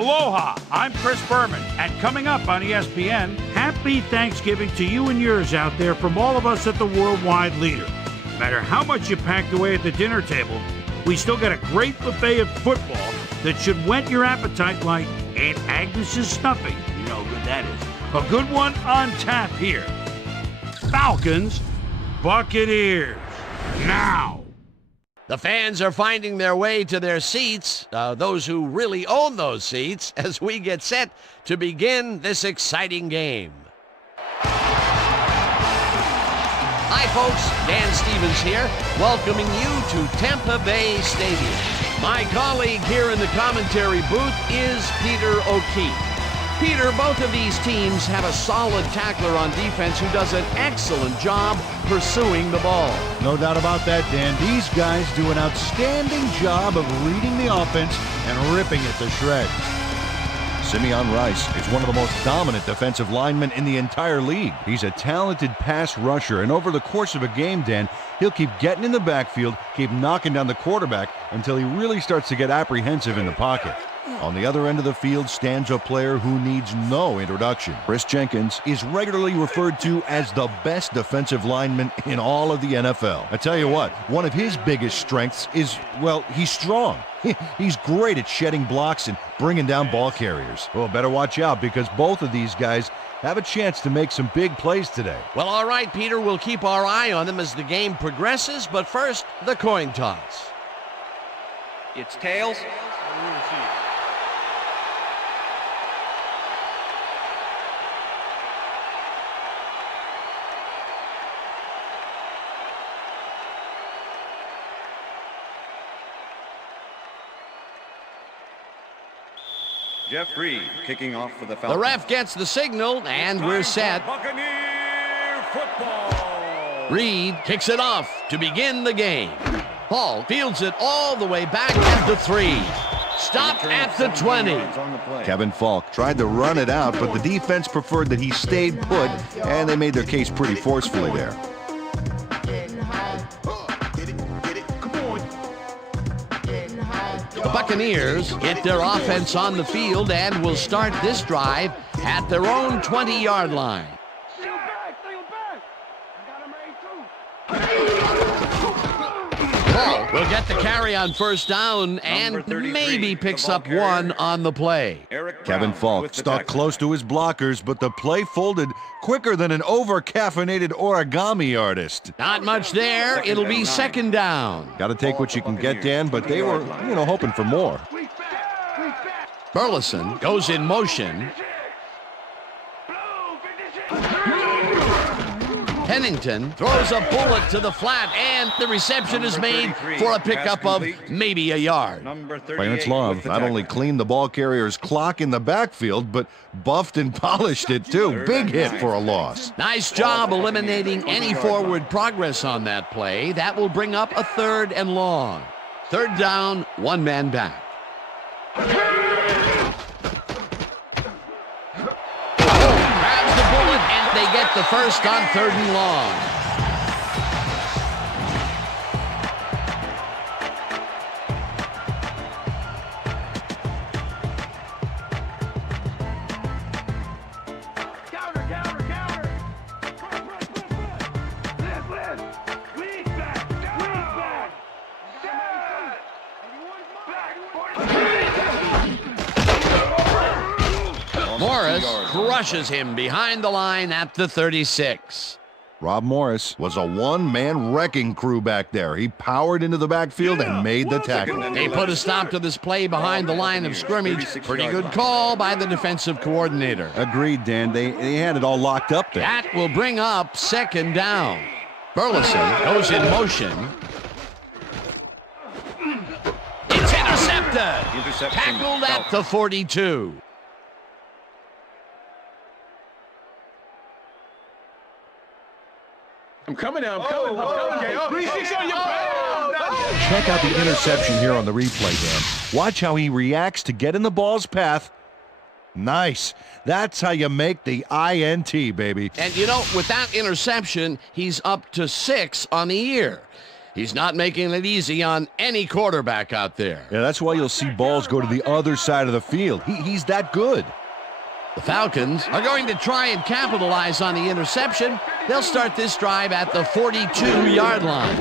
Aloha, I'm Chris Berman, and coming up on ESPN, happy Thanksgiving to you and yours out there from all of us at the Worldwide Leader. No matter how much you packed away at the dinner table, we still got a great buffet of football that should whet your appetite like Aunt Agnes's stuffing. You know how good that is. A good one on tap here. Falcons, Buccaneers, now. The fans are finding their way to their seats, those who really own those seats, as we get set to begin this exciting game. Hi, folks. Dan Stevens here, welcoming you to Tampa Bay Stadium. My colleague here in the commentary booth is Peter O'Keefe. Peter, both of these teams have a solid tackler on defense who does an excellent job pursuing the ball. No doubt about that, Dan. These guys do an outstanding job of reading the offense and ripping it to shreds. Simeon Rice is one of the most dominant defensive linemen in the entire league. He's a talented pass rusher, and over the course of a game, Dan, he'll keep getting in the backfield, keep knocking down the quarterback until he really starts to get apprehensive in the pocket. On the other end of the field stands a player who needs no introduction. Chris Jenkins is regularly referred to as the best defensive lineman in all of the NFL. I tell you what, one of his biggest strengths is, well, he's strong. He's great at shedding blocks and bringing down ball carriers. Well, better watch out because both of these guys have a chance to make some big plays today. Well, all right, Peter, we'll keep our eye on them as the game progresses, but first, the coin toss. It's tails. Jeff Reed kicking off for the Falcons. The ref gets the signal, and we're set. Buccaneer football. Reed kicks it off to begin the game. Hall fields it all the way back at the 3. Stopped at the 20. Kevin Falk tried to run it out, but the defense preferred that he stayed put, and they made their case pretty forcefully there. The Buccaneers get their offense on the field and will start this drive at their own 20-yard line. Ball will get the carry on first down and maybe picks up one on the play. Kevin Falk stuck close to his blockers, but the play folded quicker than an over-caffeinated origami artist. Not much there. It'll be second down. Got to take what you can get, Dan, but they were, hoping for more. Burleson goes in motion. Pennington throws a bullet to the flat, and the reception is made for a pickup of maybe a yard. Clarence Love not only cleaned the ball carrier's clock in the backfield, but buffed and polished it too. Big hit for a loss. Nice job eliminating any forward progress on that play. That will bring up a 3rd and long. 3rd down, one man back. They get the first on 3rd and long. Counter. Weak back. Morris crushes him behind the line at the 36. Rob Morris was a one-man wrecking crew back there. He powered into the backfield and made the tackle. They put a stop to this play behind the line of scrimmage. Pretty good call by the defensive coordinator. Agreed, Dan. They had it all locked up there. That will bring up 2nd down. Burleson goes in motion. It's intercepted. Tackled at the 42. I'm coming now. I'm coming. Check out the interception here on the replay, Dan. Watch how he reacts to get in the ball's path. Nice. That's how you make the INT, baby. And with that interception, he's up to 6 on the year. He's not making it easy on any quarterback out there. Yeah, that's why you'll see balls go to the other side of the field. He's that good. The Falcons are going to try and capitalize on the interception. They'll start this drive at the 42-yard line.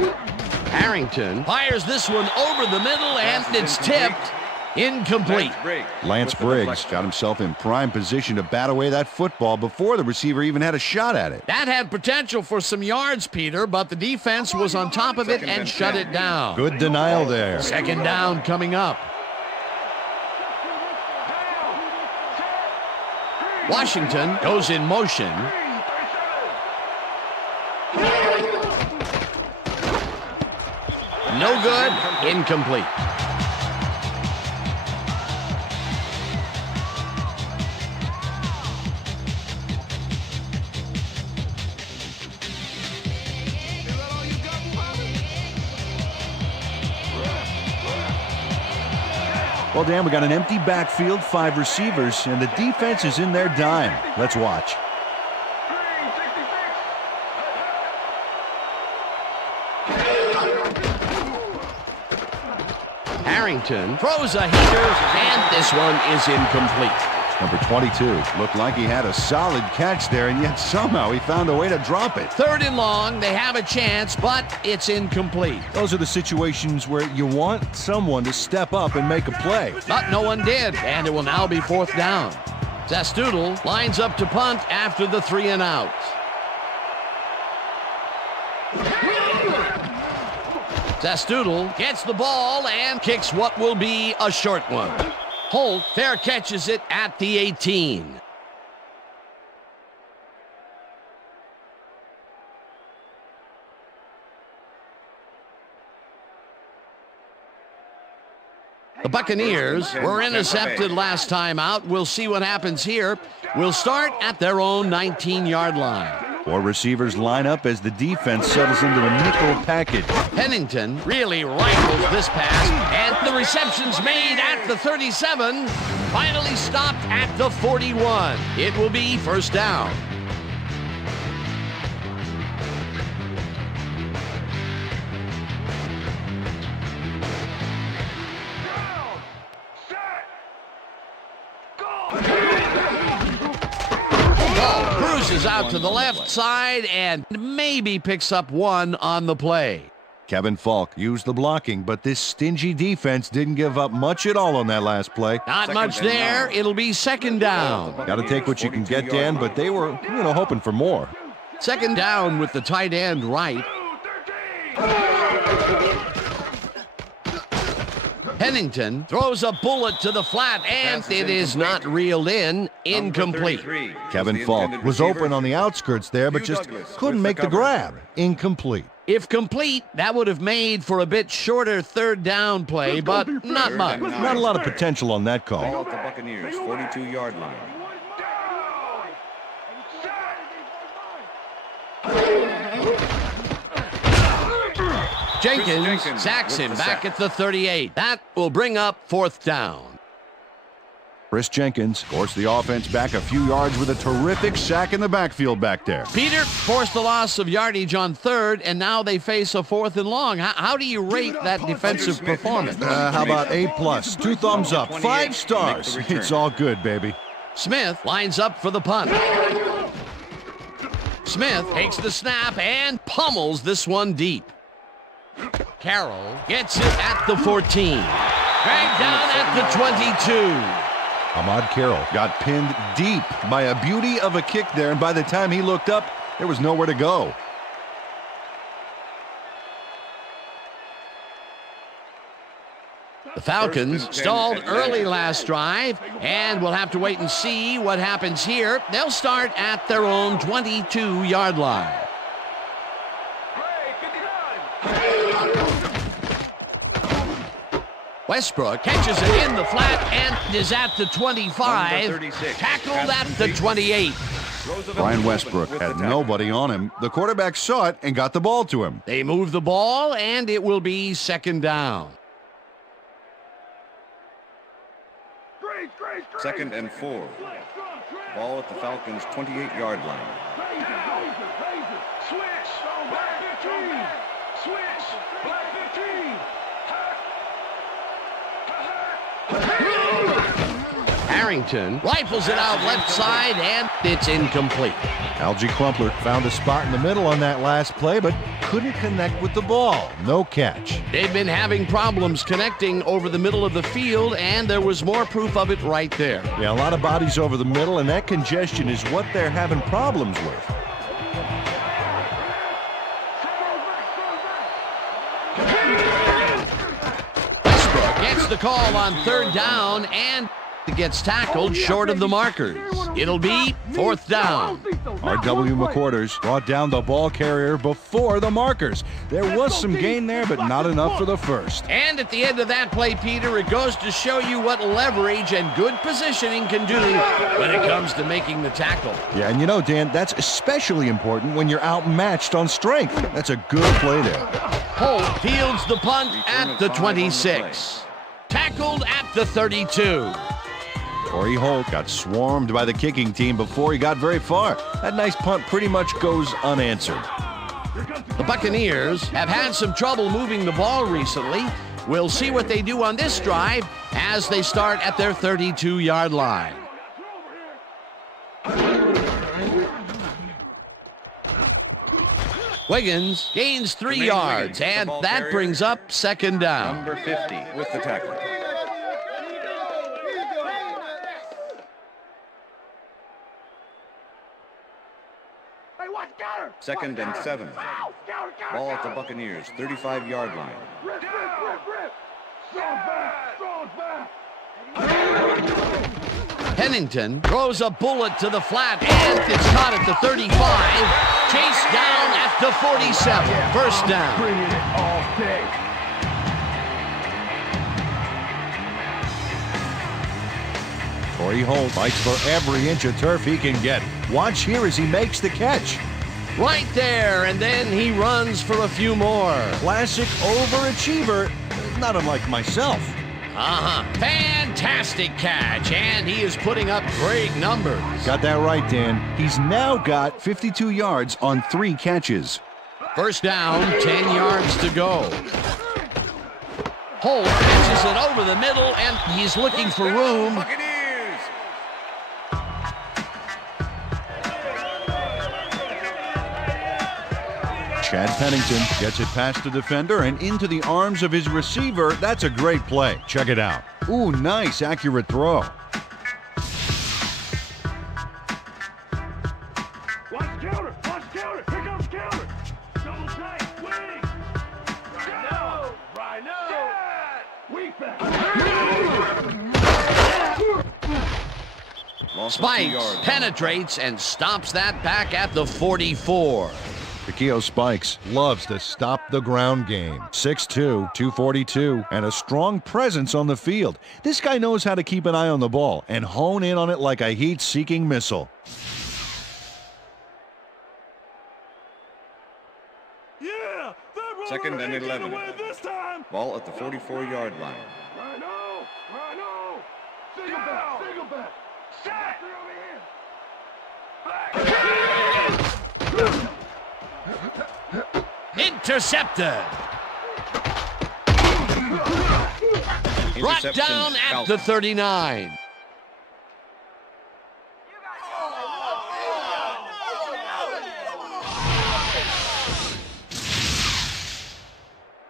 Harrington fires this one over the middle, and it's tipped. Incomplete. Lance Briggs got himself in prime position to bat away that football before the receiver even had a shot at it. That had potential for some yards, Peter, but the defense was on top of it and shut it down. Good denial there. Second down coming up. Washington goes in motion. No good. Incomplete. Well, Dan, we got an empty backfield, 5 receivers, and the defense is in their dime. Let's watch. Harrington throws a heater, and this one is incomplete. Number 22 looked like he had a solid catch there, and yet somehow he found a way to drop it. Third and long, they have a chance, but it's incomplete. Those are the situations where you want someone to step up and make a play. But no one did, and it will now be fourth down. Zastoodle lines up to punt after the 3 and out. Zastoodle gets the ball and kicks what will be a short one. Holt fair catches it at the 18. The Buccaneers were intercepted last time out. We'll see what happens here. We'll start at their own 19-yard line. 4 receivers line up as the defense settles into a nickel package. Pennington really rifles this pass, and the reception's made at the 37, finally stopped at the 41. It will be first down. Cruises out to the left side and maybe picks up 1 on the play. Kevin Falk used the blocking, but this stingy defense didn't give up much at all on that last play. Not much there. It'll be second down. Got to take what you can get, Dan, but they were, hoping for more. Second down with the tight end right. Pennington throws a bullet to the flat, and it is not reeled in. Incomplete. Kevin Falk was open on the outskirts there, but just couldn't make the grab. Incomplete. If complete, that would have made for a bit shorter third down play, but not much. Not a lot of potential on that call. Ball at the Buccaneers, 42-yard line. Jenkins sacks him back at the 38. That will bring up fourth down. Chris Jenkins forced the offense back a few yards with a terrific sack in the backfield back there. Peter forced a loss of yardage on third, and now they face a fourth and long. How do you rate that defensive performance? How about A+? 2 thumbs up, 5 stars. It's all good, baby. Smith lines up for the punt. Smith takes the snap and pummels this one deep. Carroll gets it at the 14. Dragged down at the 22. Ahmad Carroll got pinned deep by a beauty of a kick there, and by the time he looked up, there was nowhere to go. The Falcons stalled early last drive, and we'll have to wait and see what happens here. They'll start at their own 22-yard line. Westbrook catches it in the flat and is at the 25. Tackled at the 28. Brian Westbrook had nobody on him. The quarterback saw it and got the ball to him. They move the ball, and it will be second down. Second and 4. Ball at the Falcons' 28-yard line. Harrington rifles it out left side, and it's incomplete. Algie Crumpler found a spot in the middle on that last play, but couldn't connect with the ball. No catch. They've been having problems connecting over the middle of the field, and there was more proof of it right there. Yeah, a lot of bodies over the middle, and that congestion is what they're having problems with. Westbrook gets the call on third down, and gets tackled short of the markers. It'll be fourth down. R.W. McQuarters brought down the ball carrier before the markers. There was some gain there, but not enough for the first. And at the end of that play, Peter, it goes to show you what leverage and good positioning can do when it comes to making the tackle. Yeah, and you know, Dan, that's especially important when you're outmatched on strength. That's a good play there. Holt fields the punt at the 26. Tackled at the 32. Corey Holt got swarmed by the kicking team before he got very far. That nice punt pretty much goes unanswered. The Buccaneers have had some trouble moving the ball recently. We'll see what they do on this drive as they start at their 32-yard line. Wiggins gains 3 yards, and that brings up second down. Number 50 with the tackle. Second and 7. Ball at the Buccaneers, 35-yard line. Pennington throws a bullet to the flat, and it's caught at the 35. Chased down at the 47. First down. Corey Holt fights for every inch of turf he can get. Watch here as he makes the catch. Right there, and then he runs for a few more. Classic overachiever, not unlike myself. Fantastic catch, and he is putting up great numbers. Got that right, Dan. He's now got 52 yards on 3 catches. First down, 10 yards to go. Holt pitches it over the middle, and he's looking for room. Buccaneers! Chad Pennington gets it past the defender and into the arms of his receiver. That's a great play. Check it out. Ooh, nice, accurate throw. Watch counter! Watch counter! Here comes counter! Double tight, wing! Right now! Weak back! Spikes penetrates and stops that back at the 44. Takeo Spikes loves to stop the ground game. 6'2", 242, and a strong presence on the field. This guy knows how to keep an eye on the ball and hone in on it like a heat-seeking missile. Yeah! Second and 11. Ball at the 44-yard line. Single back! Single back! Sack! Intercepted. Brought down at the 39.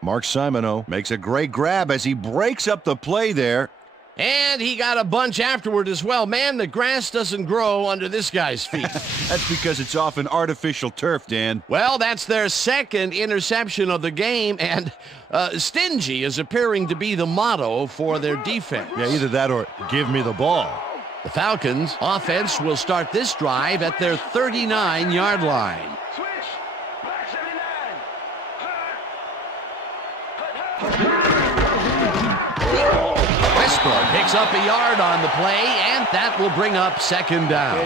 Mark Simoneau makes a great grab as he breaks up the play there. And he got a bunch afterward as well. Man, the grass doesn't grow under this guy's feet. That's because it's often artificial turf, Dan. Well, that's their second interception of the game, and stingy is appearing to be the motto for their defense. Yeah, either that or give me the ball. The Falcons' offense will start this drive at their 39-yard line. Westbrook picks up a yard on the play, and that will bring up second down.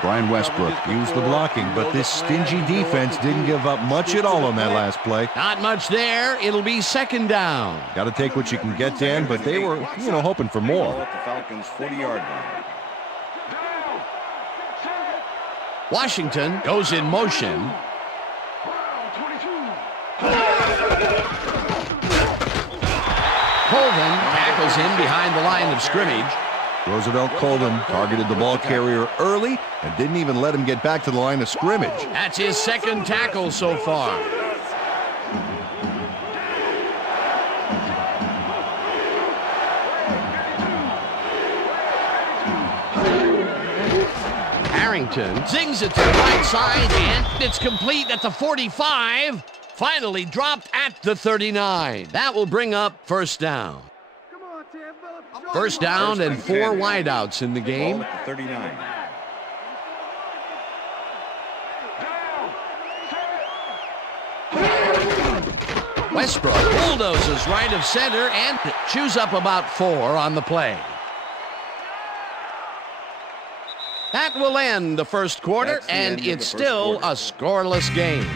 Brian Westbrook used the blocking, but this stingy defense didn't give up much at all on that last play. Not much there. It'll be second down. Got to take what you can get, Dan, but they were, hoping for more. Ball at the Falcons' 40-yard line. Washington goes in motion. behind the line of scrimmage. Roosevelt Colvin targeted the ball carrier early and didn't even let him get back to the line of scrimmage. That's his second tackle so far. Harrington zings it to the right side, and it's complete at the 45. Finally dropped at the 39. That will bring up first down. First down and 4 wideouts in the game. Ball at the 39. Westbrook bulldozes right of center and chews up about 4 on the play. That will end the first quarter, and it's still a scoreless game.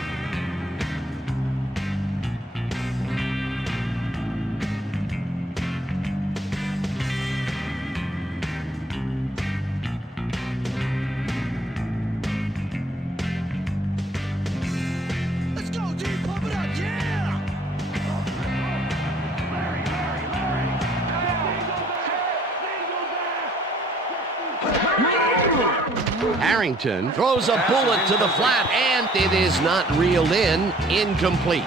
Harrington throws a bullet to the flat, and it is not reeled in. Incomplete.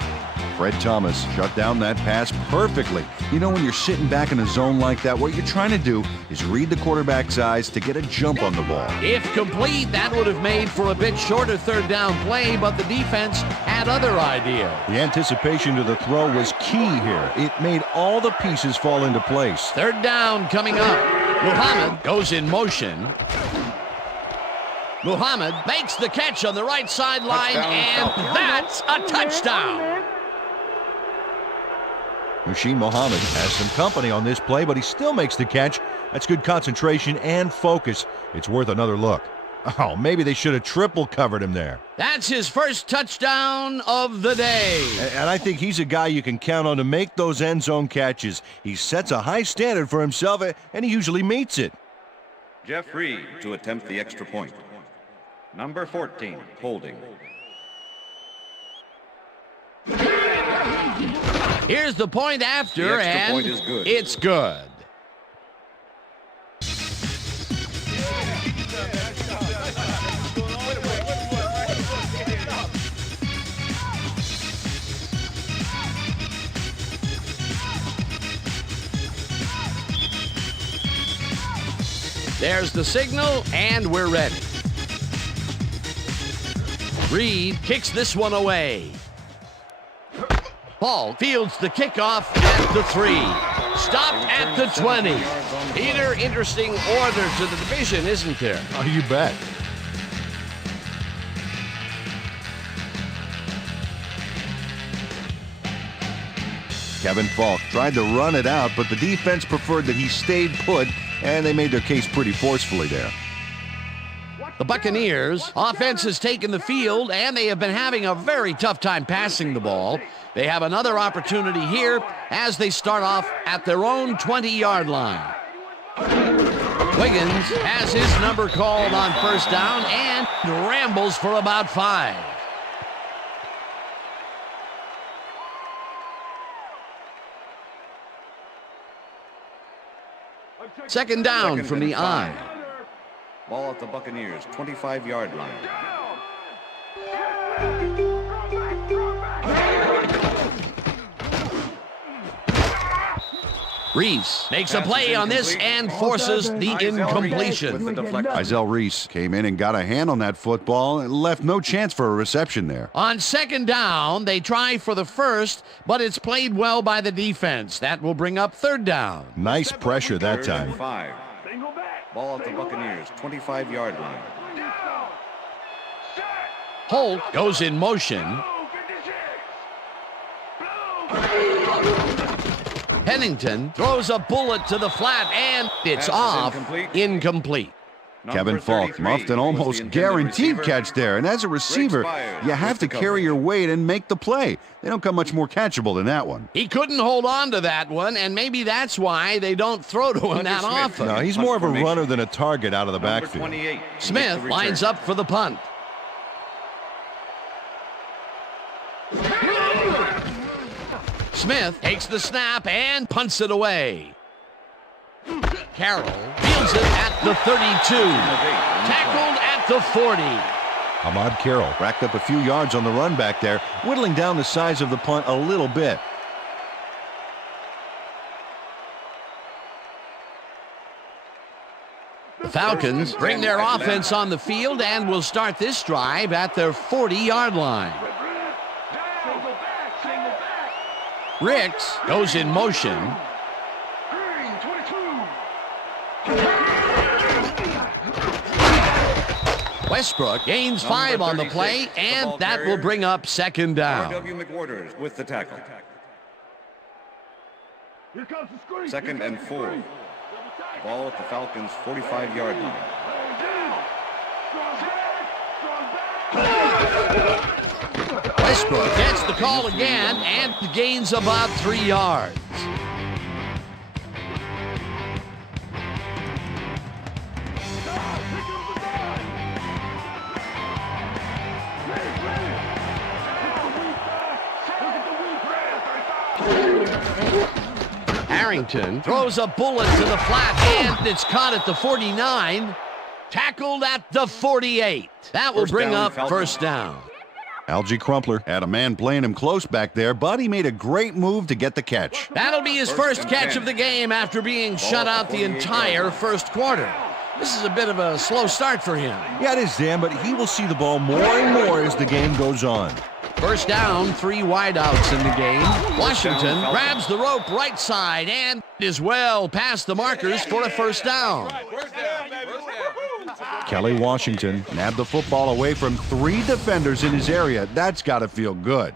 Fred Thomas shut down that pass perfectly. You know, when you're sitting back in a zone like that, what you're trying to do is read the quarterback's eyes to get a jump on the ball. If complete, that would have made for a bit shorter third down play, but the defense had other ideas. The anticipation to the throw was key here. It made all the pieces fall into place. Third down coming up. Muhammad goes in motion. Muhammad makes the catch on the right sideline, and that's a touchdown. Muhsin Muhammad has some company on this play, but he still makes the catch. That's good concentration and focus. It's worth another look. Oh, maybe they should have triple covered him there. That's his first touchdown of the day. And I think he's a guy you can count on to make those end zone catches. He sets a high standard for himself, and he usually meets it. Jeff Reed to attempt the extra point. Number 14, holding. Here's the point after, The extra and point is good. It's good. There's the signal, and we're ready. Reed kicks this one away. Ball fields the kickoff at the 3. Stopped at the 20. Peter, interesting order to the division, isn't there? Oh, you bet. Kevin Falk tried to run it out, but the defense preferred that he stayed put, and they made their case pretty forcefully there. The Buccaneers offense has taken the field, and they have been having a very tough time passing the ball. They have another opportunity here as they start off at their own 20-yard line. Wiggins has his number called on first down and rambles for about 5. Second down from the I. Ball at the Buccaneers, 25-yard line. Reese makes a play on this and forces the incompletion. Izell Reese came in and got a hand on that football and left no chance for a reception there. On second down, they try for the first, but it's played well by the defense. That will bring up third down. Nice pressure that Third time. and 5. Ball at the Buccaneers, 25-yard line. Holt goes in motion. Pennington throws a bullet to the flat, and it's Pass is off. incomplete. Kevin Falk muffed an almost guaranteed catch there, and as a receiver, you have to carry your weight and make the play. They don't come much more catchable than that one. He couldn't hold on to that one, and maybe that's why they don't throw to him that often. No, he's more of a runner than a target out of the backfield. 28. Smith lines up for the punt. Smith takes the snap and punts it away. Carroll fields it at the 32. Tackled at the 40. Ahmad Carroll racked up a few yards on the run back there, whittling down the size of the punt a little bit. The Falcons bring their offense on the field and will start this drive at their 40-yard line. Ricks goes in motion. Westbrook gains 5 on the play, and that will bring up second down. R.W. McWhorters with the tackle. Second and 4. Ball at the Falcons' 45-yard line. Westbrook gets the call again and gains about 3 yards. Harrington throws a bullet to the flat, and it's caught at the 49. Tackled at the 48. That will bring up first down. Algie Crumpler had a man playing him close back there, but he made a great move to get the catch. That'll be his first catch of the game after being shut out the entire first quarter. This is a bit of a slow start for him. Yeah, it is, Dan, but he will see the ball more and more as the game goes on. First down, 3 wideouts in the game. Washington grabs the rope right side and is well past the markers for a first down. Kelly Washington nabbed the football away from 3 defenders in his area. That's got to feel good.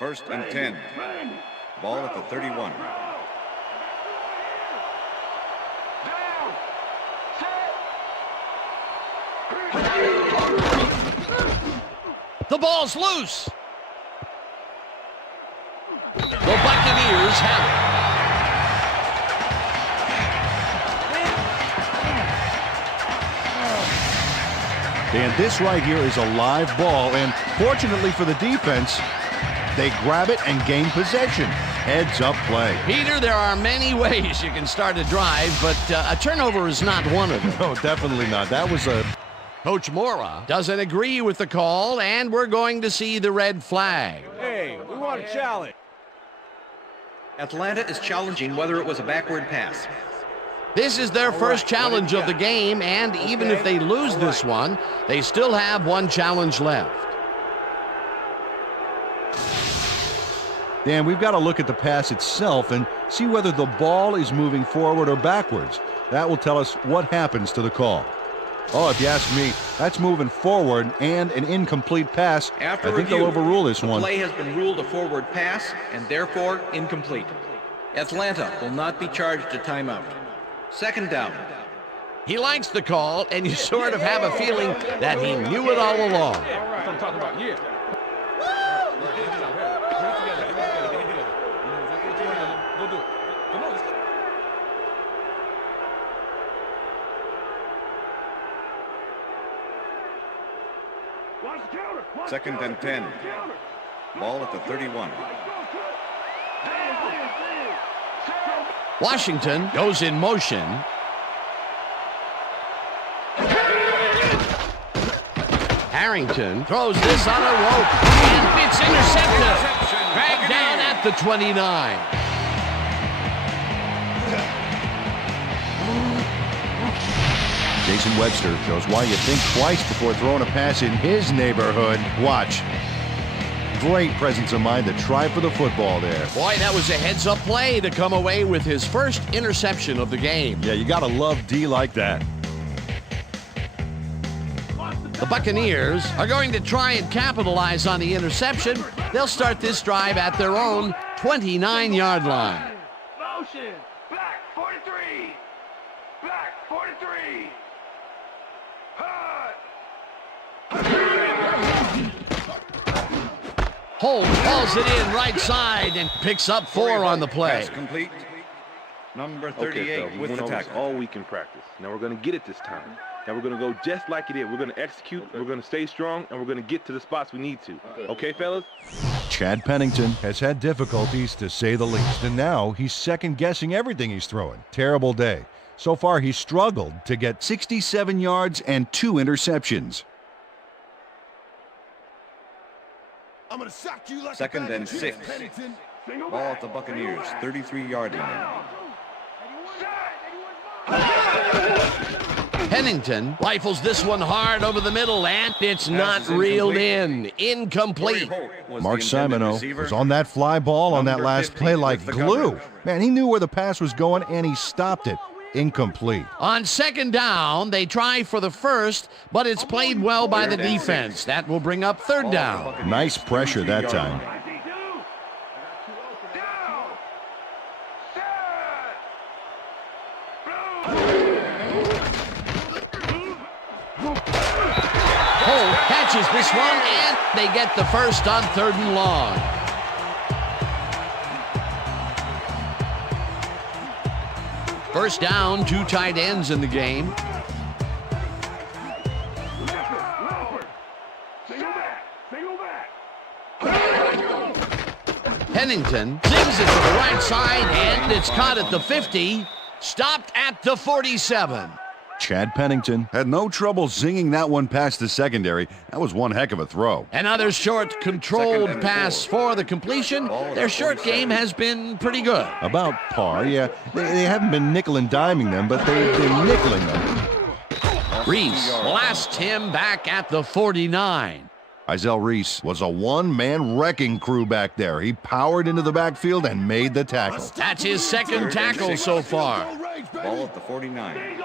First and 10. Ball at the 31. The ball's loose. The Buccaneers have it. And this right here is a live ball, and fortunately for the defense, they grab it and gain possession. Heads up play. Peter, there are many ways you can start a drive, but a turnover is not one of them. No, definitely not. That was a... Coach Mora doesn't agree with the call, and we're going to see the red flag. Hey, we want a challenge. Atlanta is challenging whether it was a backward pass. This is their first challenge of the game, and even if they lose this one, they still have one challenge left. Dan, we've got to look at the pass itself and see whether the ball is moving forward or backwards. That will tell us what happens to the call. Oh, if you ask me, that's moving forward and an incomplete pass. After I think review, they'll overrule this one. The play has been ruled a forward pass and therefore incomplete. Atlanta will not be charged a timeout. Second down. He likes the call, and you sort of have a feeling that he knew it all along. I'm talking about, yeah. Go do it. Come on, let's go. Second and 10. Ball at the 31. Washington goes in motion. Harrington throws this on a rope, and it's intercepted. Dragged down at the 29. Jason Webster shows why you think twice before throwing a pass in his neighborhood. Watch. Great presence of mind to try for the football there. Boy, that was a heads-up play to come away with his first interception of the game. Yeah, you got to love D like that. The Buccaneers are going to try and capitalize on the interception. They'll start this drive at their own 29-yard line. Motion. Back 43. Back 43. Holt hauls it in right side and picks up 4 on the play. Pass complete. Number 38 Okay, so we with went the over this tackle. all week in practice. Now we're going to get it this time. Now we're going to go just like it is. We're going to execute, we're going to stay strong, and we're going to get to the spots we need to. Okay, fellas? Chad Pennington has had difficulties to say the least, and now he's second-guessing everything he's throwing. Terrible day. So far, he's struggled to get 67 yards and 2 interceptions. I'm gonna sock you like Second and 6. Ball at the Buccaneers, 33-yard line. Pennington rifles this one hard over the middle, and it's not reeled in. Incomplete. Mark Simoneau was on that fly ball on that last play like glue. Man, he knew where the pass was going, and he stopped it. Incomplete. On second down, they try for the first, but it's played well by the defense. That will bring up third down. Nice pressure that time. Holt catches this one, and they get the first on 3rd and long. First down, 2 tight ends in the game. Pennington zings it to the right side, and it's caught at the 50, stopped at the 47. Chad Pennington had no trouble zinging that one past the secondary. That was one heck of a throw. Another short, controlled pass for the completion. Their short game has been pretty good. About par, yeah. They haven't been nickel and diming them, but they've been nickeling them. Reese blasts him back at the 49. Izell Reese was a one-man wrecking crew back there. He powered into the backfield and made the tackle. That's his second tackle so far. Ball at the 49.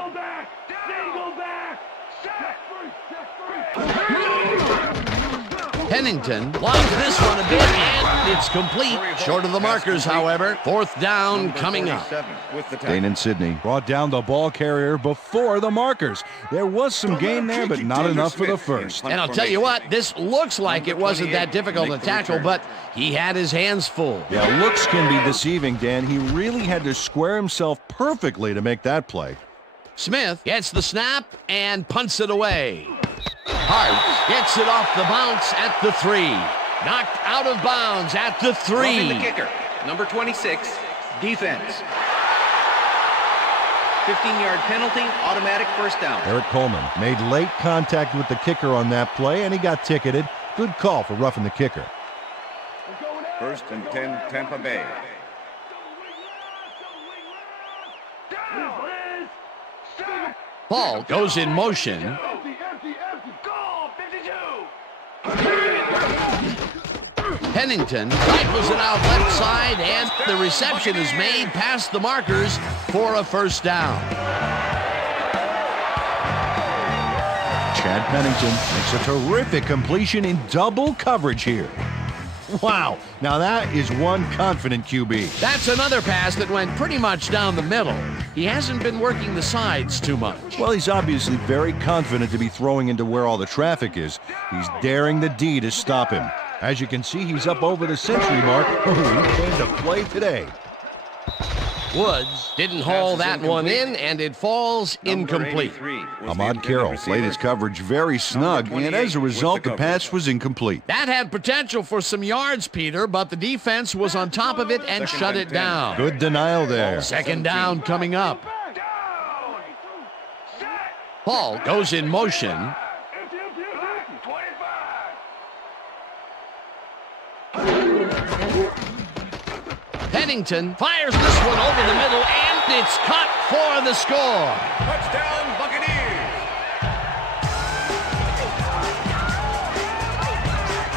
Pennington lobs this one a bit, and it's complete. Short of the markers, however. 4th down coming up. Dane and Sidney brought down the ball carrier before the markers. There was some gain there, but not enough for the first. And I'll tell you what, this looks like it wasn't that difficult to tackle, but he had his hands full. Yeah, looks can be deceiving, Dan. He really had to square himself perfectly to make that play. Smith gets the snap and punts it away. Hart gets it off the bounce at the 3. Knocked out of bounds at the 3. Roughing the kicker, number 26, defense. 15-yard penalty, automatic first down. Eric Coleman made late contact with the kicker on that play, and he got ticketed. Good call for roughing the kicker. 1st and 10, Tampa Bay. Ball goes in motion. Pennington rifles it out left side, and the reception is made past the markers for a first down. Chad Pennington makes a terrific completion in double coverage here. Wow, now that is one confident QB. That's another pass that went pretty much down the middle. He hasn't been working the sides too much. Well, he's obviously very confident to be throwing into where all the traffic is. He's daring the D to stop him. As you can see, he's up over the century mark. Oh, he came to play today. Woods didn't haul that one in, and it falls incomplete. Ahmad Carroll played his coverage very snug, and as a result, the pass was incomplete. That had potential for some yards, Peter, but the defense was on top of it and shut it down. Good denial there. Second down coming up. Ball goes in motion. Pennington fires this one over the middle, and it's caught for the score. Touchdown, Buccaneers!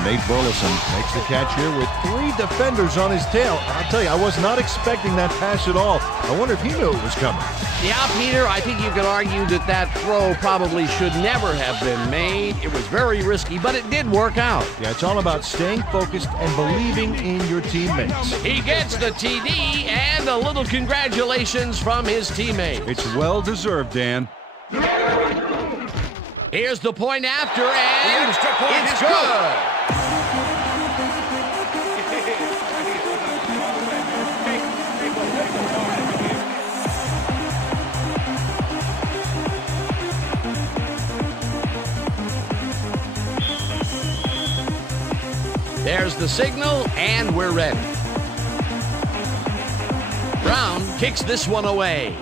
Nate Burleson makes the catch here with 3 defenders on his tail. I'll tell you, I was not expecting that pass at all. I wonder if he knew it was coming. Yeah, Peter, I think you could argue that that throw probably should never have been made. It was very risky, but it did work out. Yeah, it's all about staying focused and believing in your teammates. He gets the TD and a little congratulations from his teammates. It's well-deserved, Dan. Here's the point after, and it's good. There's the signal, and we're ready. Brown kicks this one away.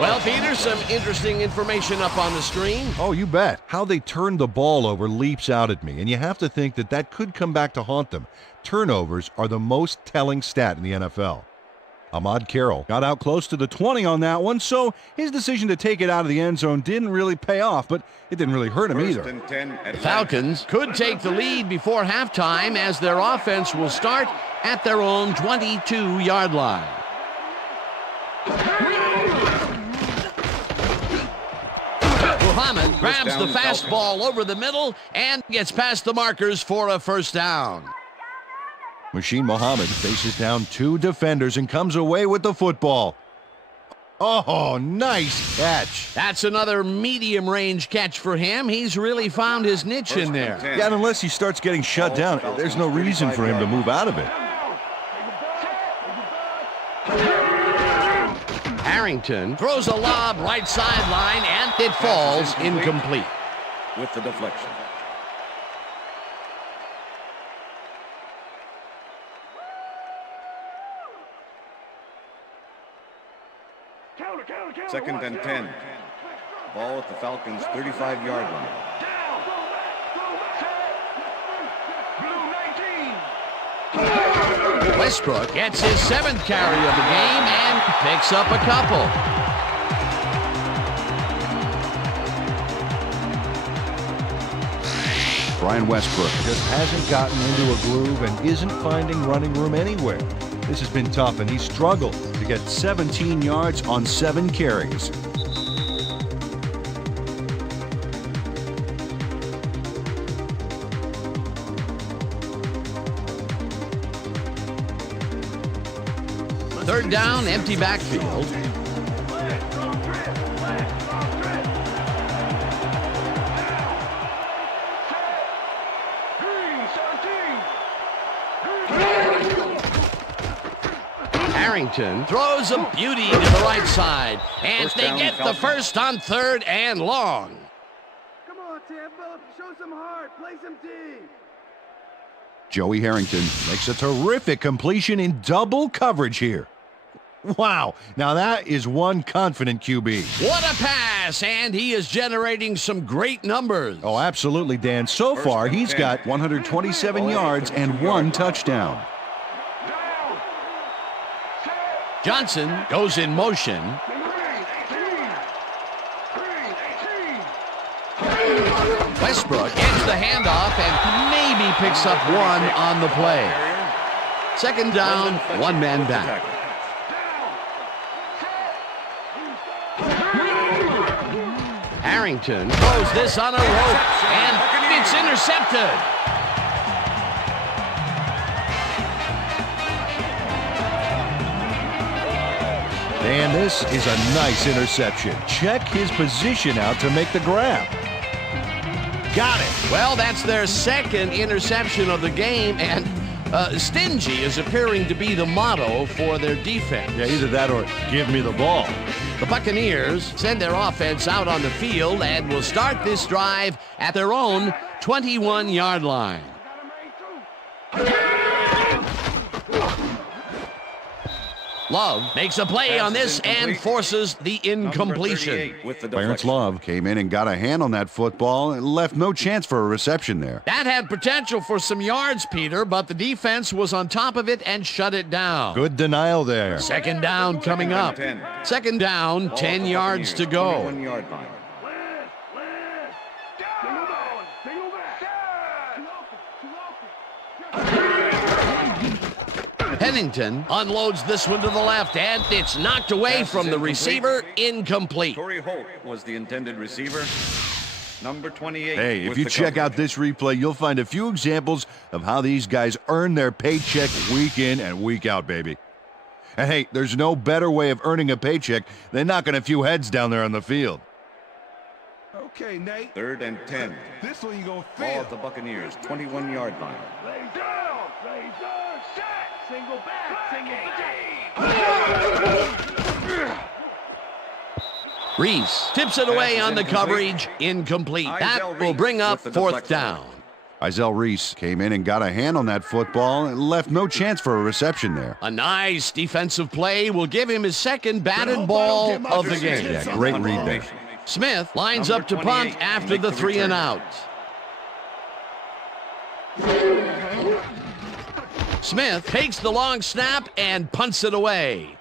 Well, Peter, some interesting information up on the screen. Oh, you bet. How they turned the ball over leaps out at me, and you have to think that that could come back to haunt them. Turnovers are the most telling stat in the NFL. Ahmad Carroll got out close to the 20 on that one, so his decision to take it out of the end zone didn't really pay off, but it didn't really hurt him either. The Falcons could take the lead before halftime as their offense will start at their own 22-yard line. Muhammad grabs the fastball over the middle and gets past the markers for a first down. Machine Muhammad faces down two defenders and comes away with the football. Oh, nice catch. That's another medium-range catch for him. He's really found his niche in there. Yeah, and unless he starts getting shut down, there's no reason for him to move out of it. Harrington throws a lob right sideline, and it falls incomplete. With the deflection. Second and 10. Ball at the Falcons' 35-yard line. Westbrook gets his 7th carry of the game and picks up a couple. Brian Westbrook just hasn't gotten into a groove and isn't finding running room anywhere. This has been tough, and he struggled to get 17 yards on 7 carries. Third down, empty backfield. Harrington throws a beauty to the right side, and they get the first on 3rd and long. Come on, Tampa. Show some heart. Play some D. Joey Harrington makes a terrific completion in double coverage here. Wow, now that is one confident QB. What a pass, and he is generating some great numbers. Oh, absolutely, Dan. So far, he's got 127 yards and 1 touchdown. Johnson goes in motion. Westbrook gets the handoff and maybe picks up 1 on the play. Second down, 1 man back. Harrington throws this on a rope, and it's intercepted. And this is a nice interception. Check his position out to make the grab. Got it. Well, that's their 2nd interception of the game, and stingy is appearing to be the motto for their defense. Yeah, either that or give me the ball. The Buccaneers send their offense out on the field and will start this drive at their own 21-yard line. Love makes a play on this and forces the incompletion. Clarence Love came in and got a hand on that football and left no chance for a reception there. That had potential for some yards, Peter, but the defense was on top of it and shut it down. Good denial there. Second down coming up. Second down, 10 yards to go. Pennington unloads this one to the left, and it's knocked away from the receiver, incomplete. Torrey Holt was the intended receiver. Number 28. Hey, if you check out this replay, you'll find a few examples of how these guys earn their paycheck week in and week out, baby. And hey, there's no better way of earning a paycheck than knocking a few heads down there on the field. Okay, Nate. 3rd and 10. This one you gonna feel. Ball at the Buccaneers' 21-yard line. Lay down. Razor. Set. Single back. Single back. Reese tips it away on the coverage. Incomplete. That will bring up fourth down. Izell Reese came in and got a hand on that football and left no chance for a reception there. A nice defensive play will give him his second batted ball of the game. Yeah, great read there. Smith lines up to punt after the 3 and out. Smith takes the long snap and punts it away.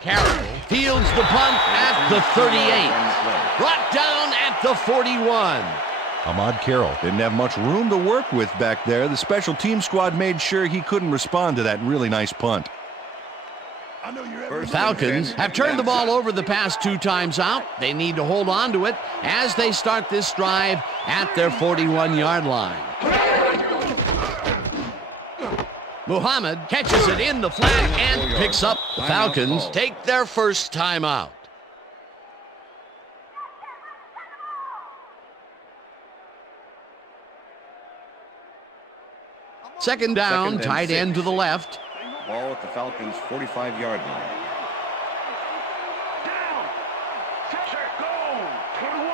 Carroll fields the punt at the 38. Brought down at the 41. Ahmad Carroll didn't have much room to work with back there. The special team squad made sure he couldn't respond to that really nice punt. Falcons have turned the ball over the past 2 times out. They need to hold on to it as they start this drive at their 41-yard line. Muhammad catches it in the flat and picks up. The Falcons take their first timeout. Second down, tight end to the left. Ball at the Falcons' 45-yard line. Down. Check go. 21.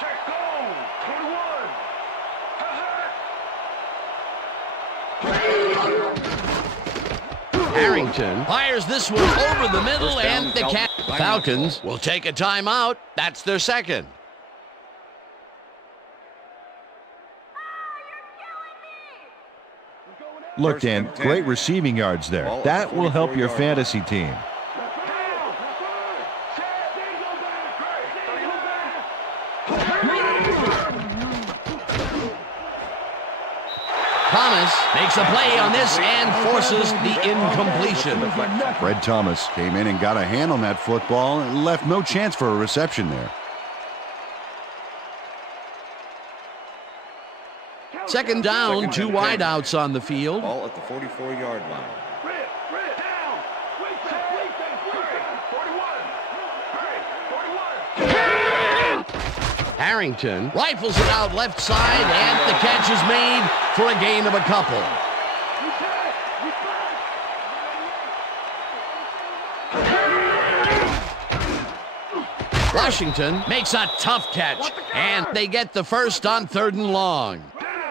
Check go. 21. Harrington fires this one over the middle, and the Falcons will take a timeout. That's their second. Look, Dan, great receiving yards there. That will help your fantasy team. Thomas makes a play on this and forces the incompletion. Fred Thomas came in and got a hand on that football and left no chance for a reception there. Second down, 2 wideouts on the field. Ball at the 44-yard line. Down. Harrington rifles it out left side, and the catch is made for a gain of a couple. Washington makes a tough catch, and they get the first on 3rd and long.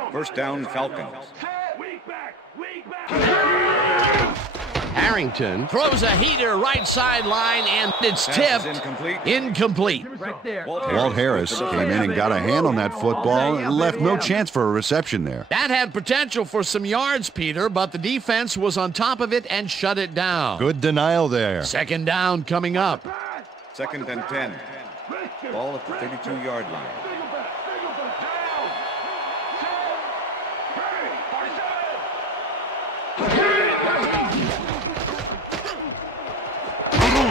First down, Falcons. Harrington throws a heater right sideline, and it's tipped. Incomplete. Walt Harris came in and got a hand on that football and left no chance for a reception there. That had potential for some yards, Peter, but the defense was on top of it and shut it down. Good denial there. Second down coming up. Second and 10. Ball at the 32-yard line.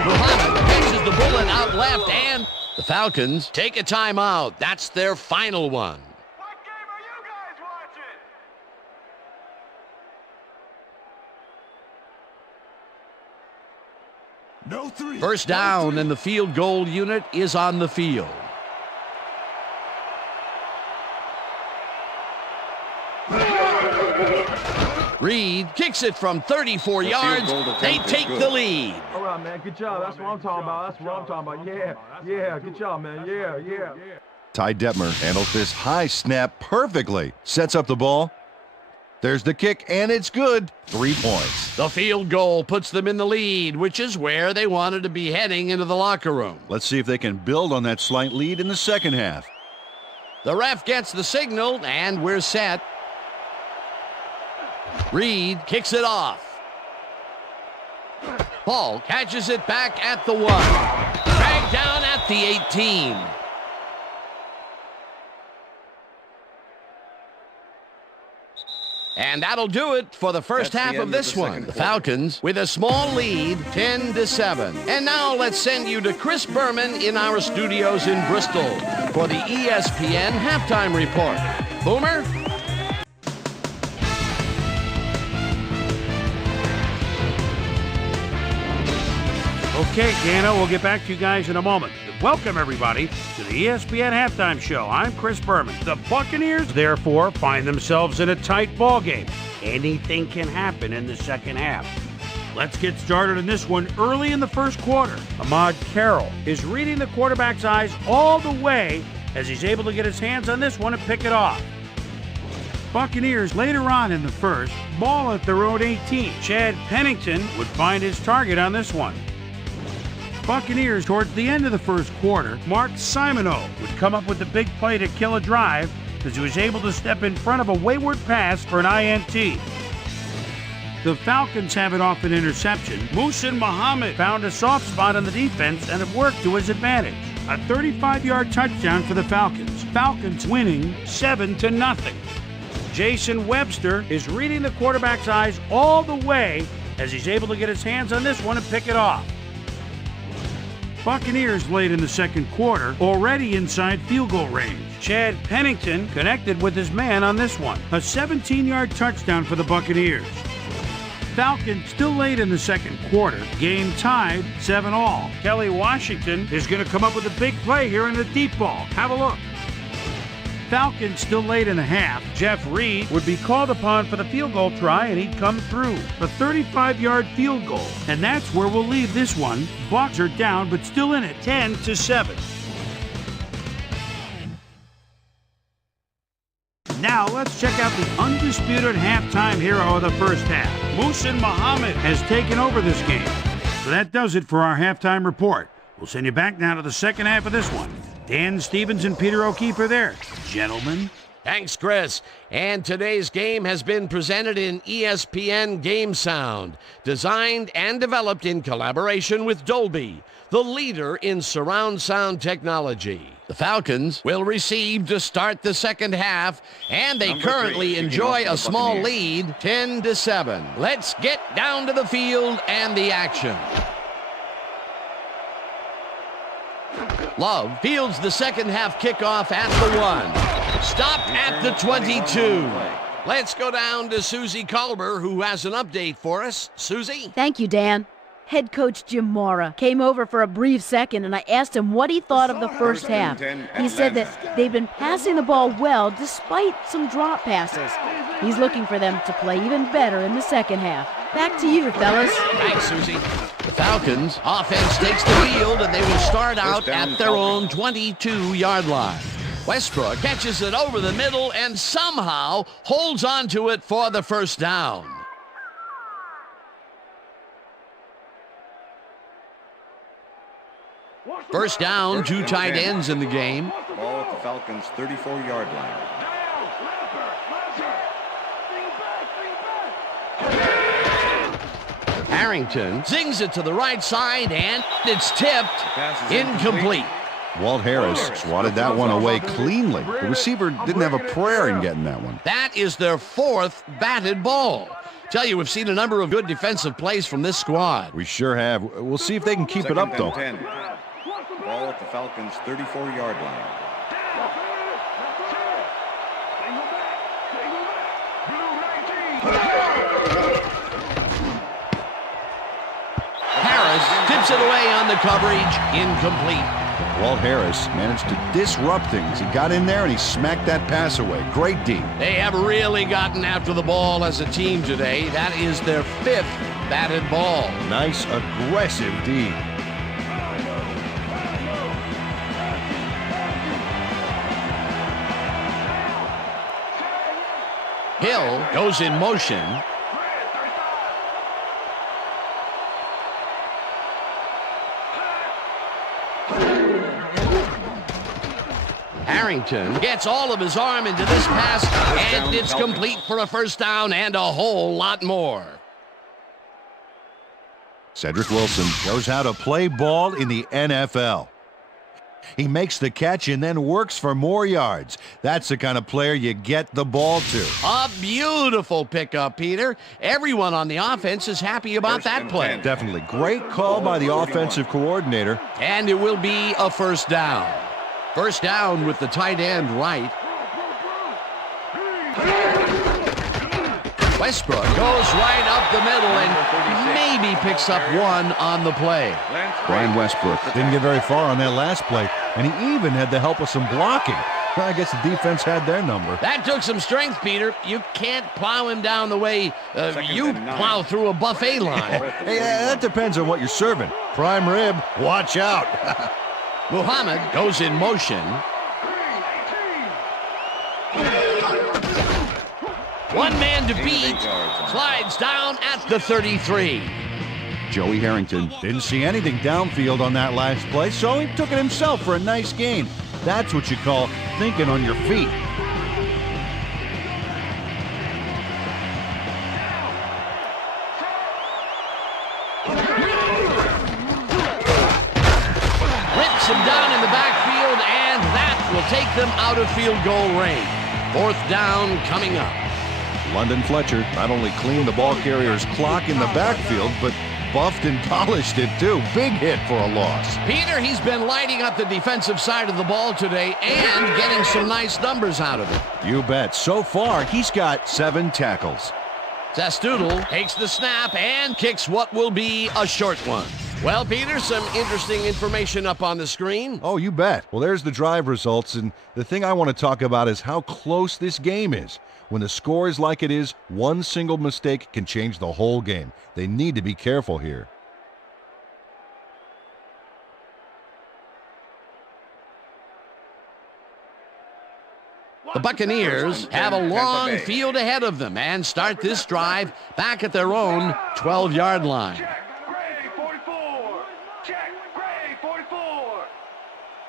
Muhammad catches the bullet out left, and the Falcons take a timeout. That's their final one. What game are you guys watching? No three. First down, and the field goal unit is on the field. Reed kicks it from 34 yards. They take the lead. All right, man. Good job. That's what I'm talking about. That's what I'm talking about. Yeah. Good job, man. Yeah. Ty Detmer handles this high snap perfectly. Sets up the ball. There's the kick, and it's good. 3 points. The field goal puts them in the lead, which is where they wanted to be heading into the locker room. Let's see if they can build on that slight lead in the second half. The ref gets the signal, and we're set. Reed kicks it off. Paul catches it back at the 1. Dragged down at the 18. And that'll do it for the first half of this one. The Falcons with a small lead, 10-7. And now let's send you to Chris Berman in our studios in Bristol for the ESPN Halftime Report. Boomer? Okay, Dana, we'll get back to you guys in a moment. Welcome, everybody, to the ESPN Halftime Show. I'm Chris Berman. The Buccaneers, therefore, find themselves in a tight ball game. Anything can happen in the second half. Let's get started in this one early in the first quarter. Ahmad Carroll is reading the quarterback's eyes all the way as he's able to get his hands on this one and pick it off. Buccaneers later on in the first, ball at their own 18. Chad Pennington would find his target on this one. Buccaneers towards the end of the first quarter, Mark Simoneau would come up with the big play to kill a drive as he was able to step in front of a wayward pass for an INT. The Falcons have it off an interception. Muhsin Muhammad found a soft spot on the defense and it worked to his advantage. A 35-yard touchdown for the Falcons. Falcons winning 7-0. Jason Webster is reading the quarterback's eyes all the way as he's able to get his hands on this one and pick it off. Buccaneers late in the second quarter, already inside field goal range. Chad Pennington connected with his man on this one. A 17-yard touchdown for the Buccaneers. Falcons still late in the second quarter. Game tied 7-all. Kelly Washington is going to come up with a big play here in the deep ball. Have a look. Falcons still late in the half. Jeff Reed would be called upon for the field goal try, and he'd come through. A 35-yard field goal. And that's where we'll leave this one. Bucs are down, but still in it, 10-7. Now let's check out the undisputed halftime hero of the first half. Muhsin Muhammad has taken over this game. So that does it for our halftime report. We'll send you back now to the second half of this one. Dan Stevens and Peter O'Keefe are there. Gentlemen. Thanks, Chris. And today's game has been presented in ESPN Game Sound, designed and developed in collaboration with Dolby, the leader in surround sound technology. The Falcons will receive to start the second half, and they currently enjoy a small lead, 10-7. Let's get down to the field and the action. Love fields the second half kickoff at the 1. Stopped at the 22. Let's go down to Susie Culber, who has an update for us. Susie? Thank you, Dan. Head coach Jim Mora came over for a brief second, and I asked him what he thought of the first half. He said that they've been passing the ball well despite some drop passes. He's looking for them to play even better in the second half. Back to you, fellas. Thanks, Susie. The Falcons offense takes the field, and they will start out at their own 22-yard line. Westbrook catches it over the middle and somehow holds on to it for the first down. First down, 2 tight ends in the game. Ball at the Falcons' 34-yard line. Harrington zings it to the right side, and it's tipped. Incomplete. Walt Harris swatted that one away cleanly. The receiver didn't have a prayer in getting that one. That is their 4th batted ball. Tell you, we've seen a number of good defensive plays from this squad. We sure have. We'll see if they can keep it up, though. 10. Ball at the Falcons' 34-yard line. Harris tips it away on the coverage. Incomplete. Walt Harris managed to disrupt things. He got in there and he smacked that pass away. Great D. They have really gotten after the ball as a team today. That is their 5th batted ball. Nice, aggressive D. Hill goes in motion. Harrington gets all of his arm into this pass, and it's complete for a first down and a whole lot more. Cedric Wilson shows how to play ball in the NFL. He makes the catch and then works for more yards. That's the kind of player you get the ball to. A beautiful pickup, Peter. Everyone on the offense is happy about that play. Definitely. Great call by the offensive coordinator. And it will be a first down. First down with the tight end right. Westbrook goes right up the middle and maybe picks up one on the play. Brian Westbrook didn't get very far on that last play, and he even had the help of some blocking. I guess the defense had their number. That took some strength, Peter. You can't plow him down the way you plow through a buffet line. Hey, that depends on what you're serving. Prime rib, watch out. Muhammad goes in motion. One man to beat, slides down at the 33. Joey Harrington didn't see anything downfield on that last play, so he took it himself for a nice gain. That's what you call thinking on your feet. Rips him down in the backfield, and that will take them out of field goal range. 4th down coming up. London Fletcher not only cleaned the ball carrier's clock in the backfield, but buffed and polished it too. Big hit for a loss. Peter, he's been lighting up the defensive side of the ball today and getting some nice numbers out of it. You bet. So far, he's got 7 tackles. Zastoodle takes the snap and kicks what will be a short one. Well, Peter, some interesting information up on the screen. Oh, you bet. Well, there's the drive results, and the thing I want to talk about is how close this game is. When the score is like it is, one single mistake can change the whole game. They need to be careful here. The Buccaneers have a long field ahead of them and start this drive back at their own 12-yard line. Check, Gray, 44. Check, Gray, 44.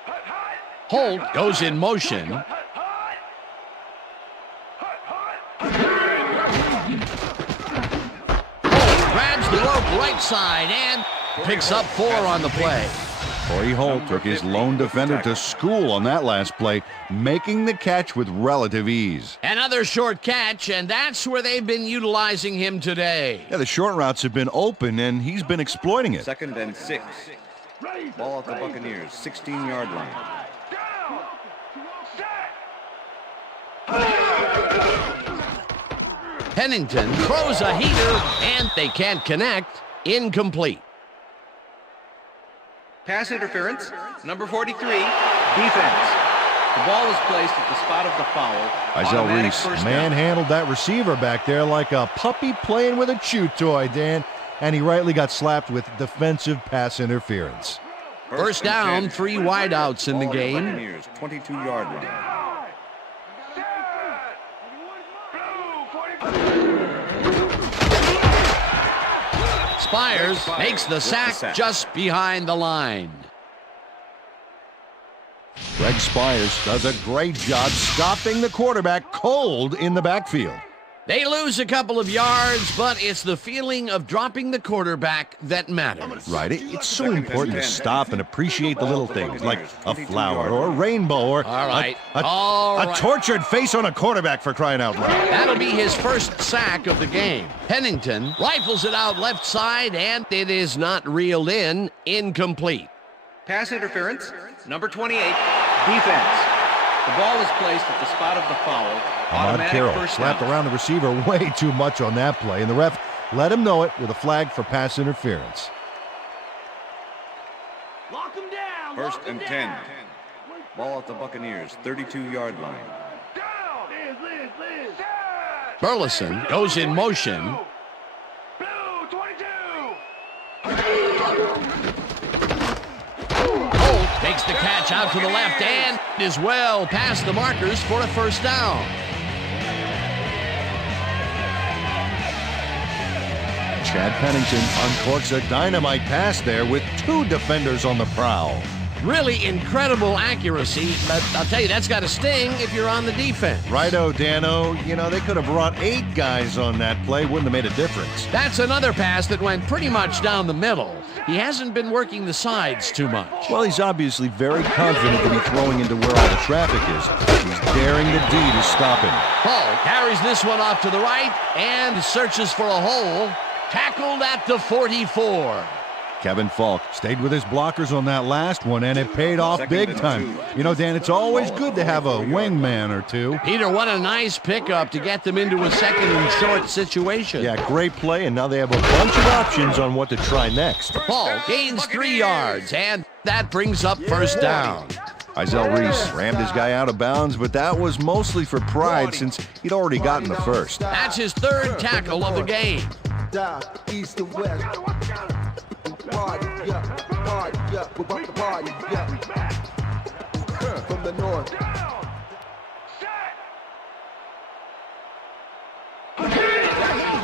Hut, hut. Holt goes in motion. Hut, hut. Hut, hut. Holt grabs the rope right side and picks up 4 on the play. Corey Holt took his lone defender to school on that last play, making the catch with relative ease. Another short catch, and that's where they've been utilizing him today. Yeah, the short routes have been open, and he's been exploiting it. 2nd and 6. Ball at the Buccaneers, 16-yard line. Down. Set. Pennington throws a heater, and they can't connect. Incomplete. Pass interference, number 43, defense. The ball is placed at the spot of the foul. Isaiah Automatic Reese first down. manhandled that receiver back there like a puppy playing with a chew toy, Dan, and he rightly got slapped with defensive pass interference. First down, 3 wideouts in the Ball at game. Buccaneers, 22-yard line. Blue, 44. Spires makes the sack just behind the line. Greg Spires does a great job stopping the quarterback cold in the backfield. They lose a couple of yards, but it's the feeling of dropping the quarterback that matters. Right, it's so important to stop and appreciate the little things, like a flower or a rainbow or a tortured face on a quarterback, for crying out loud. That'll be his first sack of the game. Pennington rifles it out left side, and it is not reeled in. Incomplete. Pass interference, number 28, defense. The ball is placed at the spot of the foul. Ahmad Automatic Carroll first slapped down. around the receiver way too much on that play, and the ref let him know it with a flag for pass interference. Lock him down. 1st and 10. Ball at the Buccaneers, 32-yard line. Down. Liz. Set. Burleson goes in motion. Blue, 22. Holt takes the catch out to the left and is well past the markers for a first down. Chad Pennington uncorks a dynamite pass there with 2 defenders on the prowl. Really incredible accuracy, but I'll tell you, that's got to sting if you're on the defense. Righto, Dano. You know, they could have brought 8 guys on that play. Wouldn't have made a difference. That's another pass that went pretty much down the middle. He hasn't been working the sides too much. Well, he's obviously very confident to be throwing into where all the traffic is. He's daring the D to stop him. Paul carries this one off to the right and searches for a hole. Tackled at the 44. Kevin Falk stayed with his blockers on that last one, and it paid off big time. You know, Dan, it's always good to have a wingman or two. Peter, what a nice pickup to get them into a second and short situation. Yeah, great play, and now they have a bunch of options on what to try next. Paul gains 3 yards, and that brings up first down. Izell Reese rammed his guy out of bounds, but that was mostly for pride since he'd already gotten the first. That's his third tackle of the game. Down, east and west. Party, yeah, party, yeah, we're about to party, yeah. From the north.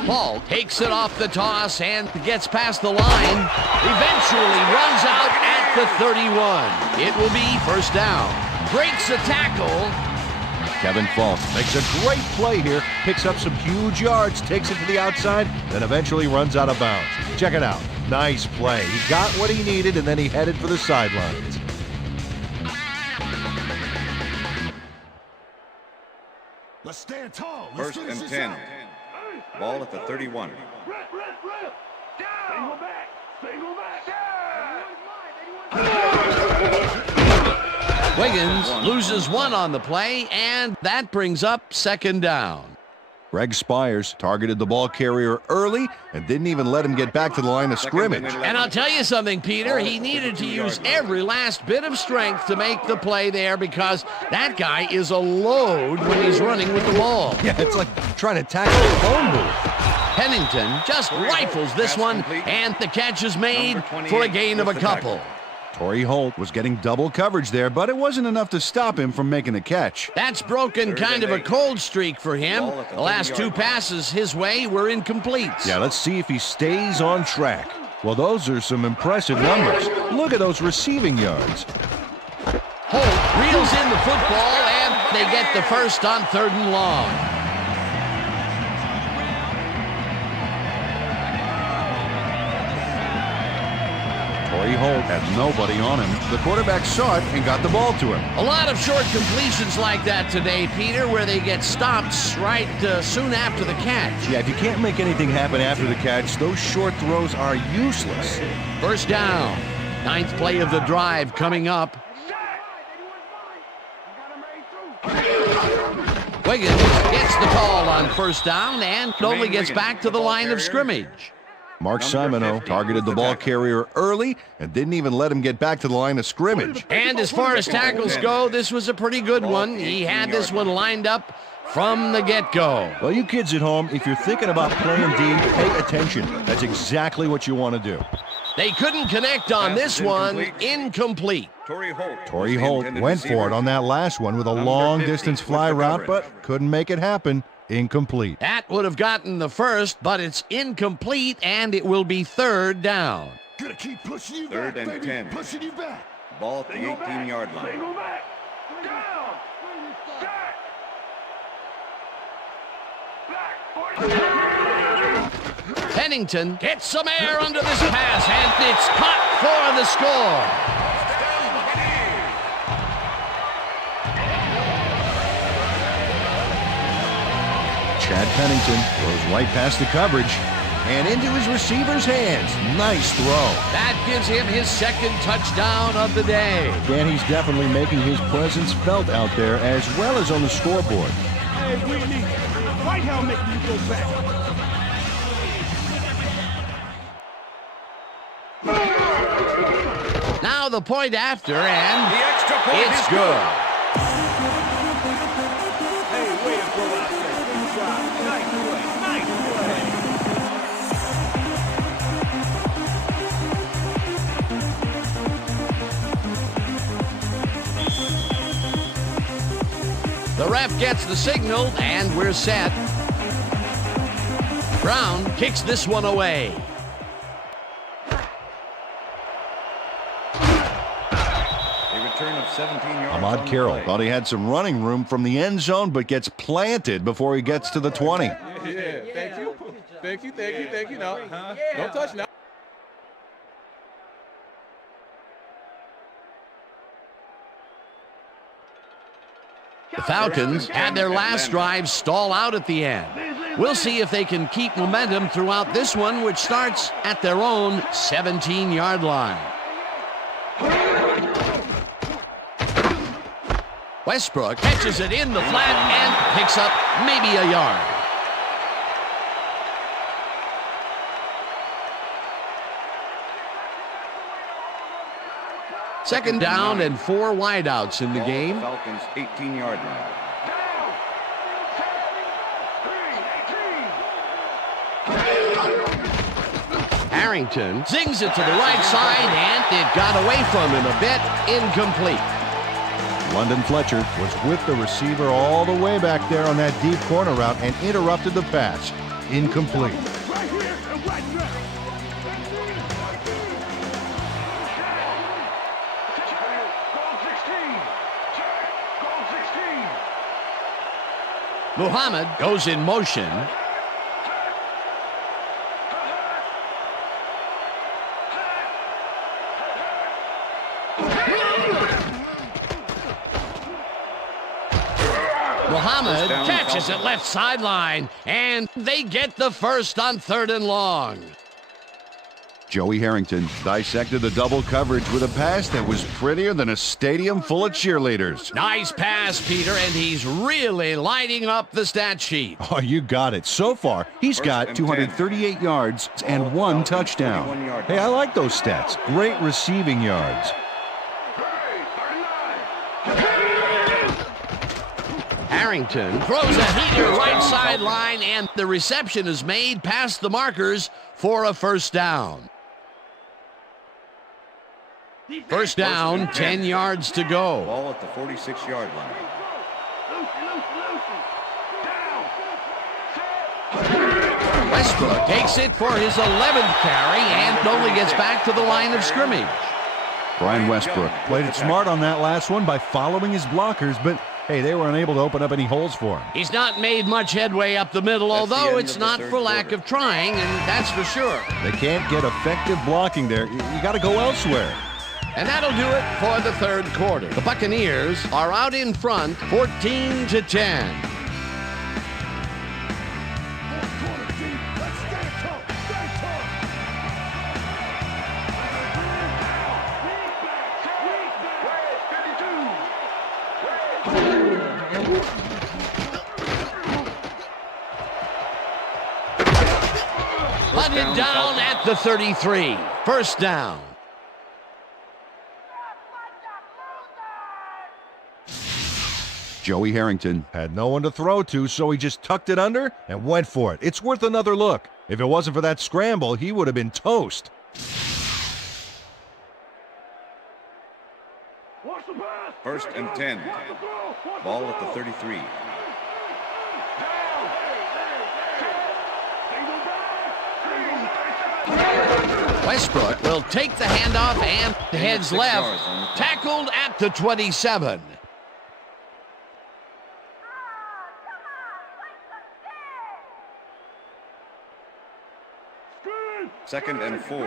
Ball takes it off the toss and gets past the line. Eventually runs out at the 31. It will be first down. Breaks a tackle. Kevin Falk makes a great play here, picks up some huge yards, takes it to the outside, then eventually runs out of bounds. Check it out. Nice play. He got what he needed, and then he headed for the sidelines. Let's stand tall. First and 10. Ball at the 31. Single back. Single back. Wiggins loses one on the play, and that brings up second down. Greg Spires targeted the ball carrier early and didn't even let him get back to the line of scrimmage. And I'll tell you something, Peter, he needed to use every last bit of strength to make the play there because that guy is a load when he's running with the ball. Yeah, it's like trying to tackle a phone booth. Pennington just rifles this one, and the catch is made for a gain of a couple. Torrey Holt was getting double coverage there, but it wasn't enough to stop him from making the catch. That's broken kind of a cold streak for him. The last two passes his way were incomplete. Yeah, let's see if he stays on track. Well, those are some impressive numbers. Look at those receiving yards. Holt reels in the football, and they get the first on 3rd and long. Torrey Holt had nobody on him. The quarterback saw it and got the ball to him. A lot of short completions like that today, Peter, where they get stopped right soon after the catch. Yeah, if you can't make anything happen after the catch, those short throws are useless. First down. 9th play of the drive coming up. Wiggins gets the call on first down and only gets back to the line of scrimmage. Mark Simoneau targeted the ball carrier early and didn't even let him get back to the line of scrimmage. And as far as tackles go, this was a pretty good one. He had this one lined up from the get-go. Well, you kids at home, if you're thinking about playing D, pay attention. That's exactly what you want to do. They couldn't connect on this one. Incomplete. Torrey Holt went for it on that last one with a long-distance fly route, but couldn't make it happen. Incomplete. That would have gotten the first, but it's incomplete, and it will be 3rd down. Gonna keep pushing you 3rd back, and baby. 10. Pushing you back. Ball at the 18-yard line. Single back. Down. Back. Pennington gets some air under this pass, and it's caught for the score. Chad Pennington goes right past the coverage and into his receiver's hands. Nice throw. That gives him his 2nd touchdown of the day. And he's definitely making his presence felt out there as well as on the scoreboard. Hey, Whitney. White helmet, you go back. Now the point after, and The extra point it's is good. Hey, way to go out there. Good job. Nice play. Nice The ref gets the signal, and we're set. Brown kicks this one away. Return of 17 yards. Ahmad Carroll thought he had some running room from the end zone, but gets planted before he gets to the 20. Yeah, thank you. Thank you, thank you, thank you. No, don't touch now. The Falcons had their last drive stall out at the end. We'll see if they can keep momentum throughout this one, which starts at their own 17-yard line. Westbrook catches it in the flat and picks up maybe a yard. Second down and 4 wideouts in the game. Falcons 18-yard line. Harrington zings it to the right side, and it got away from him a bit. Incomplete. London Fletcher was with the receiver all the way back there on that deep corner route and interrupted the pass. Incomplete. Right here and right now. Goal 16. Goal 16. Muhammad goes in motion. Muhammad catches it left sideline, and they get the first on 3rd and long. Joey Harrington dissected the double coverage with a pass that was prettier than a stadium full of cheerleaders. Nice pass, Peter, and he's really lighting up the stat sheet. Oh, you got it. So far, he's got 238 yards and 1 touchdown. Hey, I like those stats. Great receiving yards. Harrington throws a heater right sideline, and the reception is made past the markers for a first down. First down, 10 yards to go. Ball at the 46-yard line. Westbrook takes it for his 11th carry and only gets back to the line of scrimmage. Brian Westbrook played it smart on that last one by following his blockers, but hey, they were unable to open up any holes for him. He's not made much headway up the middle, although it's not for lack of trying, and that's for sure. They can't get effective blocking there. You got to go elsewhere. And that'll do it for the 3rd quarter. The Buccaneers are out in front, 14-10. Hunted down at the 33. First down. Joey Harrington had no one to throw to, so he just tucked it under and went for it. It's worth another look. If it wasn't for that scramble, he would have been toast. First and 10. Ball at the 33. Westbrook will take the handoff and heads left. Tackled at the 27. Second and 4.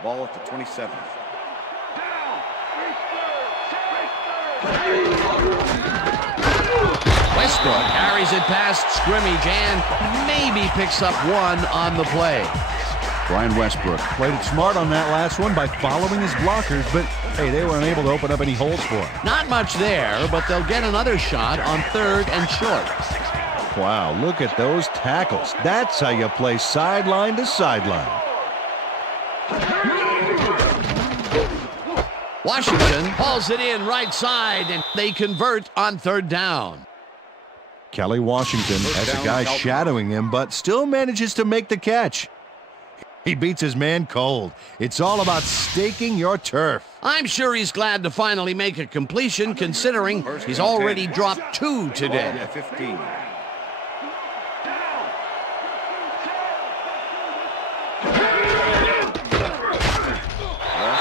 Ball at the 27. Westbrook carries it past scrimmage and maybe picks up 1 on the play. Brian Westbrook played it smart on that last one by following his blockers, but hey, they were unable to open up any holes for him. Not much there, but they'll get another shot on 3rd and short. Wow, look at those tackles. That's how you play sideline to sideline. Washington hauls it in right side, and they convert on 3rd down. Kelly Washington has a guy shadowing him, but still manages to make the catch. He beats his man cold. It's all about staking your turf. I'm sure he's glad to finally make a completion, considering he's already dropped 2 today. 15.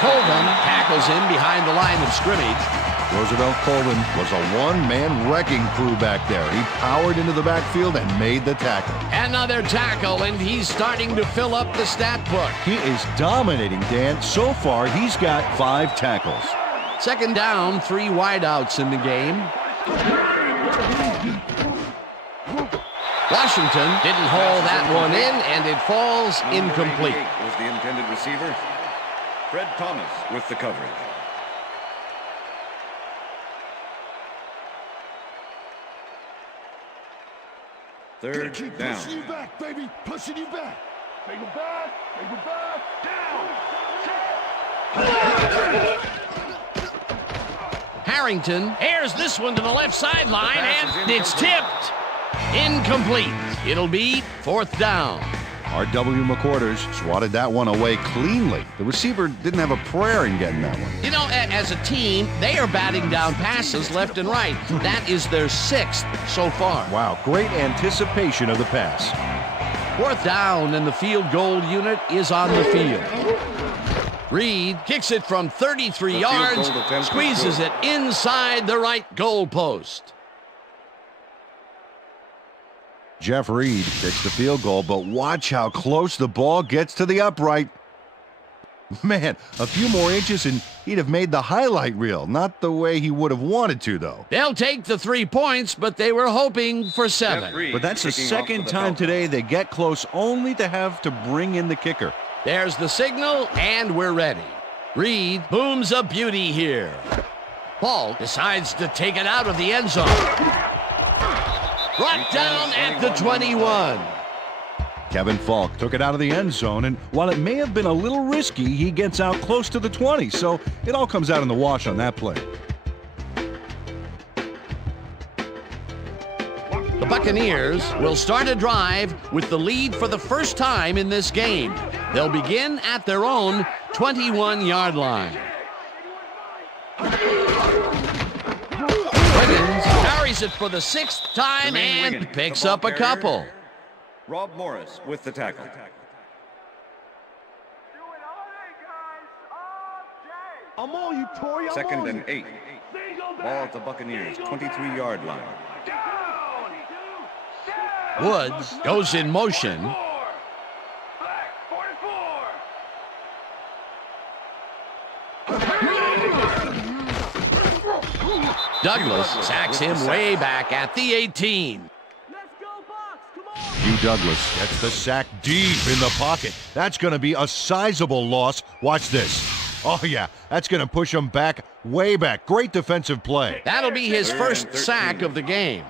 Colvin tackles him behind the line of scrimmage. Roosevelt Colvin was a one-man wrecking crew back there. He powered into the backfield and made the tackle. Another tackle, and he's starting to fill up the stat book. He is dominating, Dan. So far, he's got 5 tackles. Second down, 3 wideouts in the game. Washington didn't haul that one in, and it falls incomplete. Was the intended receiver. Fred Thomas with the coverage. Third down. Pushing you back, baby. Pushing you back. Take it back. Take it back. Down. Harrington airs this one to the left sideline, and it's tipped. Incomplete. It'll be 4th down. R.W. McQuarters swatted that one away cleanly. The receiver didn't have a prayer in getting that one. You know, as a team, they are batting down passes left and right. That is their 6th so far. Wow, great anticipation of the pass. 4th down, and the field goal unit is on the field. Reed kicks it from 33 yards, squeezes it inside the right goal post. Jeff Reed kicks the field goal, but watch how close the ball gets to the upright. Man, a few more inches and he'd have made the highlight reel. Not the way he would have wanted to, though. They'll take the 3 points, but they were hoping for 7. But that's the second time today they get close only to have to bring in the kicker. There's the signal, and we're ready. Reed booms a beauty here. Paul decides to take it out of the end zone. Brought down at the 21. Kevin Falk took it out of the end zone, and while it may have been a little risky, he gets out close to the 20, so it all comes out in the wash on that play. The Buccaneers will start a drive with the lead for the first time in this game. They'll begin at their own 21-yard line. Wiggins carries it for the 6th time and picks up a couple. Rob Morris with the tackle. I'm on you, Torrey. 2nd and 8. Ball at the Buccaneers 23-yard line. Woods goes in motion. Douglas sacks him way back at the 18. Hugh Douglas gets the sack deep in the pocket. That's going to be a sizable loss. Watch this. Oh, yeah, that's going to push him back, way back. Great defensive play. That'll be his first sack of the game.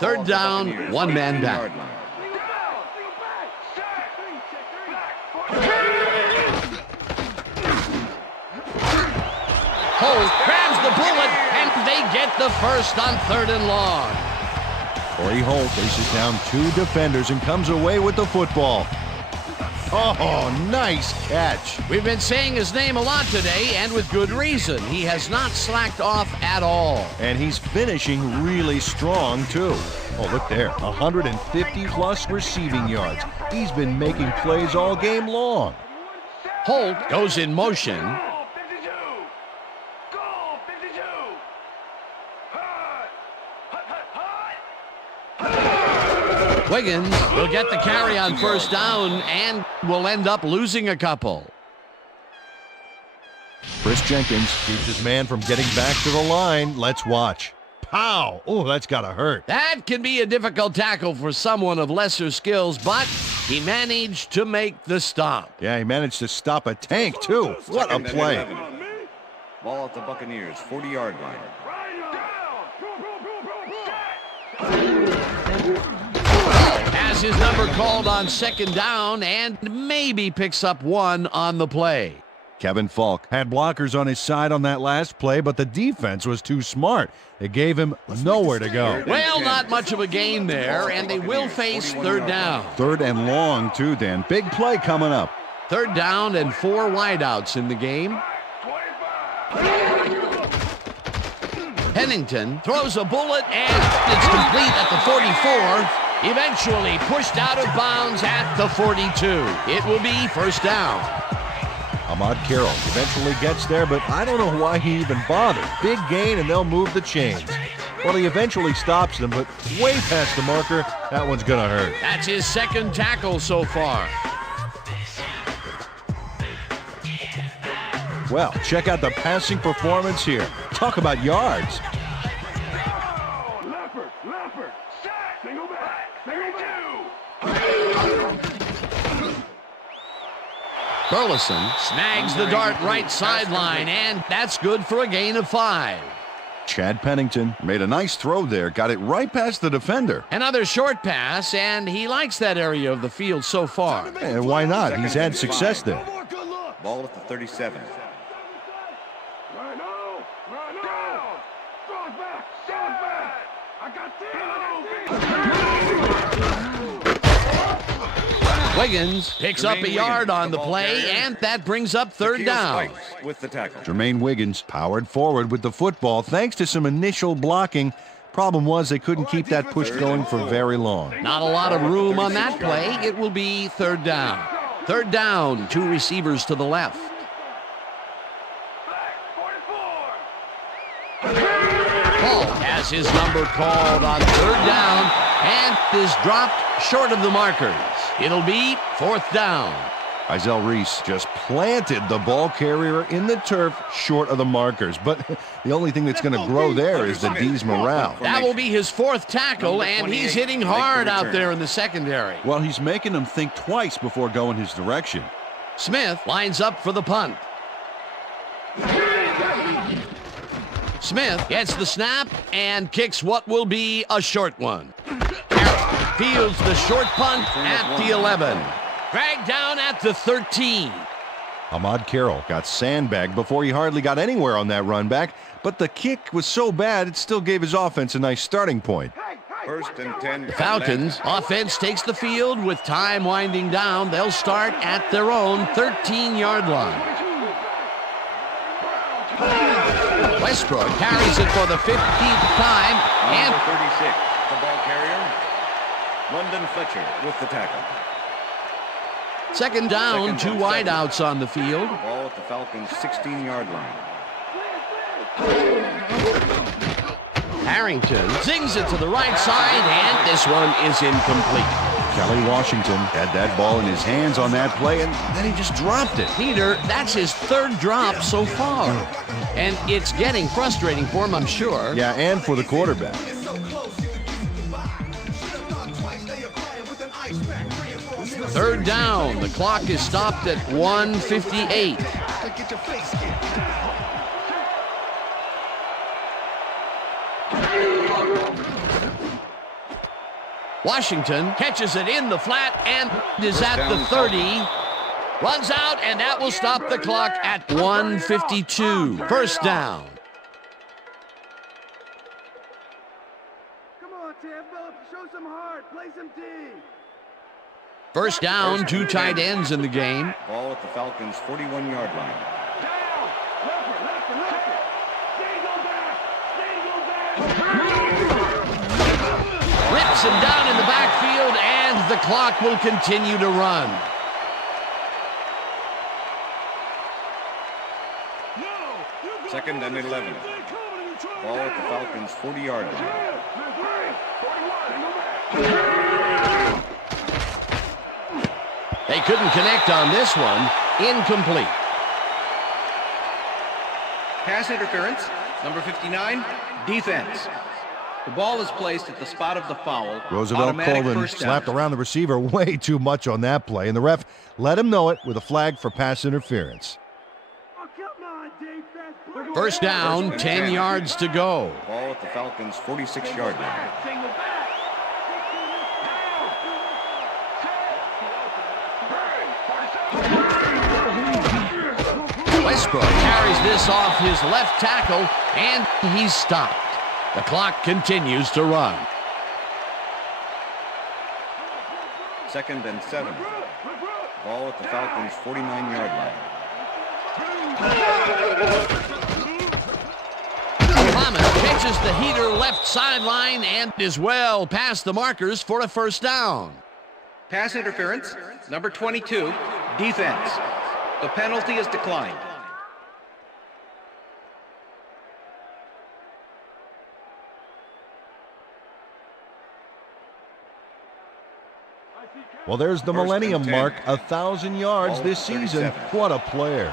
3rd down, 1 man back. Holt grabs the bullet, and they get the first on 3rd and long. Corey Holt faces down 2 defenders and comes away with the football. Oh, nice catch. We've been saying his name a lot today, and with good reason. He has not slacked off at all. And he's finishing really strong, too. Oh, look there, 150-plus receiving yards. He's been making plays all game long. Holt goes in motion. Wiggins will get the carry on 1st down and will end up losing a couple. Chris Jenkins keeps his man from getting back to the line. Let's watch. Pow! Oh, that's gotta hurt. That can be a difficult tackle for someone of lesser skills, but he managed to make the stop. Yeah, he managed to stop a tank, too. What a play. Ball at the Buccaneers 40-yard line. Has his number called on 2nd down and maybe picks up 1 on the play. Kevin Falk had blockers on his side on that last play, but the defense was too smart. It gave him nowhere to go. Well, not much of a gain there, and they will face 3rd down. 3rd and long, too, Dan. Big play coming up. 3rd down and 4 wideouts in the game. Pennington throws a bullet, and it's complete at the 44. Eventually pushed out of bounds at the 42. It will be 1st down. Ahmad Carroll eventually gets there, but I don't know why he even bothered. Big gain, and they'll move the chains. Well, he eventually stops them, but way past the marker, that one's going to hurt. That's his 2nd tackle so far. Well, check out the passing performance here. Talk about yards. Burleson snags the dart right sideline, and that's good for a gain of 5. Chad Pennington made a nice throw there, got it right past the defender. Another short pass, and he likes that area of the field so far. And why not? He's had success there. Ball at the 37. Wiggins picks up a yard on the play, and that brings up third down. With the tackle. Jermaine Wiggins powered forward with the football thanks to some initial blocking. Problem was they couldn't keep that push going for very long. Not a lot of room on that play. It will be third down. Third down, 2 receivers to the left. Paul has his number called on third down and is dropped short of the markers. It'll be fourth down. Izell Reese just planted the ball carrier in the turf short of the markers. But the only thing that's going to grow there is the D's morale. That will be his 4th tackle, and he's hitting hard out there in the secondary. Well, he's making them think twice before going his direction. Smith lines up for the punt. Smith gets the snap and kicks what will be a short one. Fields the short punt at the 11. Dragged down at the 13. Ahmad Carroll got sandbagged before he hardly got anywhere on that run back, but the kick was so bad it still gave his offense a nice starting point. First and 10. The Falcons offense takes the field with time winding down. They'll start at their own 13-yard line. Westbrook carries it for the 15th time. And 36, the ball carrier. London Fletcher with the tackle. Second down, 2 wideouts on the field. Ball at the Falcons' 16-yard line. Harrington zings it to the right side, and this one is incomplete. Kelly Washington had that ball in his hands on that play, and then he just dropped it. Peter, that's his 3rd drop so far. And it's getting frustrating for him, I'm sure. Yeah, and for the quarterback. Third down. The clock is stopped at 1:58. Washington catches it in the flat and is at the 30. Runs out, and that will stop the clock at 1:52. First down. Come on, Tampa. Show some heart. Play some D. First down, 2 tight ends in the game. Ball at the Falcons' 41-yard line. Rips him down in the backfield, and the clock will continue to run. Second and 11. Ball at the Falcons' 40-yard line. They couldn't connect on this one. Incomplete. Pass interference, number 59, defense. The ball is placed at the spot of the foul. Roosevelt Automatic Colvin first down. slapped around the receiver way too much on that play, and the ref let him know it with a flag for pass interference. First down, 10 yards to go. Ball at the Falcons' 46-yard line. Westbrook carries this off his left tackle, and he's stopped. The clock continues to run. Second and 7. Ball at the Falcons' 49-yard line. Muhammad catches the heater left sideline and is well past the markers for a first down. Pass interference, number 22, defense. The penalty is declined. Well, there's the millennium mark, 1,000 yards this season. What a player.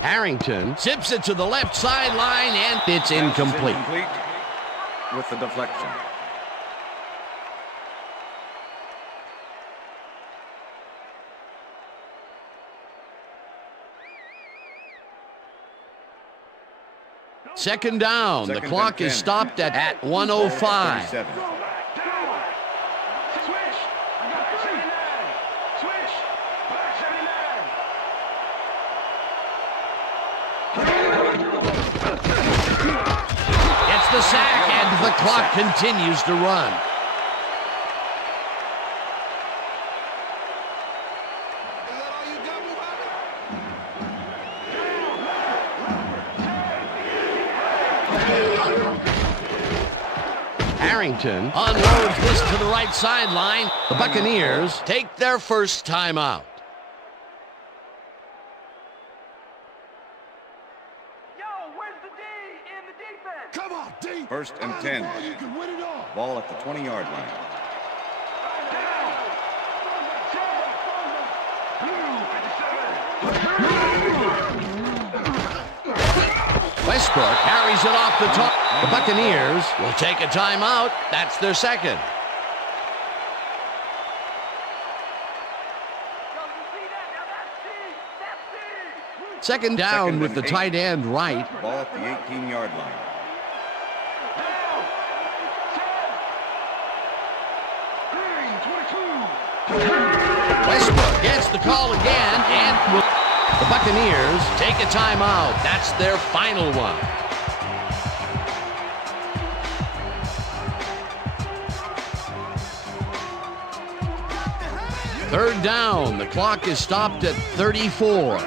Harrington zips it to the left sideline, and it's incomplete. With the deflection. Second down. The clock is stopped at 1:05. sack, and the clock continues to run. Harrington unloads this to the right sideline. The Buccaneers take their first timeout. Come on, D. First and 10. You can win it all. Ball at the 20-yard line. Westbrook carries it off the top. The Buccaneers will take a timeout. That's their second. Second down with the tight end right. Ball at the 18-yard line. Westbrook gets the call again, and the Buccaneers take a timeout. That's their final one. Third down. The clock is stopped at 34.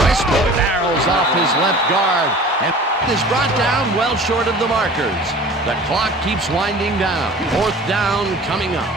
Westbrook barrels off his left guard and is brought down well short of the markers. The clock keeps winding down. Fourth down coming up.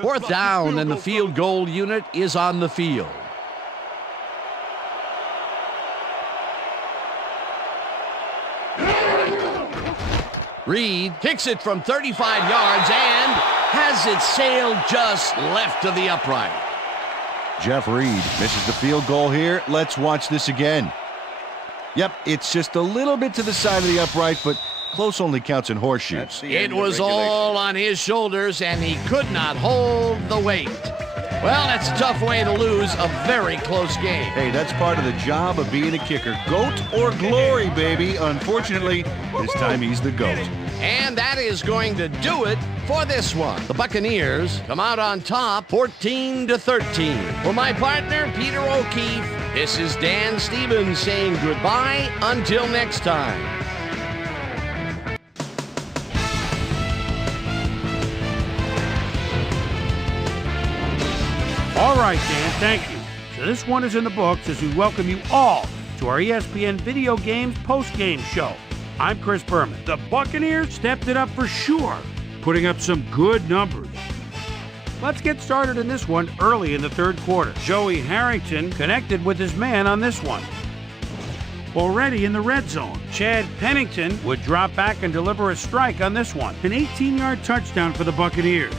Fourth down, and the field goal unit is on the field. Reed kicks it from 35 yards and has it sailed just left of the upright. Jeff Reed misses the field goal here. Let's watch this again. Yep, it's just a little bit to the side of the upright, but close only counts in horseshoes. It was all on his shoulders, and he could not hold the weight. Well, that's a tough way to lose a very close game. Hey, that's part of the job of being a kicker. GOAT or glory, baby. Unfortunately, this time he's the GOAT. And that is going to do it for this one. The Buccaneers come out on top 14-13. For my partner, Peter O'Keefe, this is Dan Stevens saying goodbye until next time. All right, Dan, thank you. So this one is in the books as we welcome you all to our ESPN Video Games post-game show. I'm Chris Berman. The Buccaneers stepped it up for sure, putting up some good numbers. Let's get started in this one early in the third quarter. Joey Harrington connected with his man on this one. Already in the red zone, Chad Pennington would drop back and deliver a strike on this one. An 18-yard touchdown for the Buccaneers.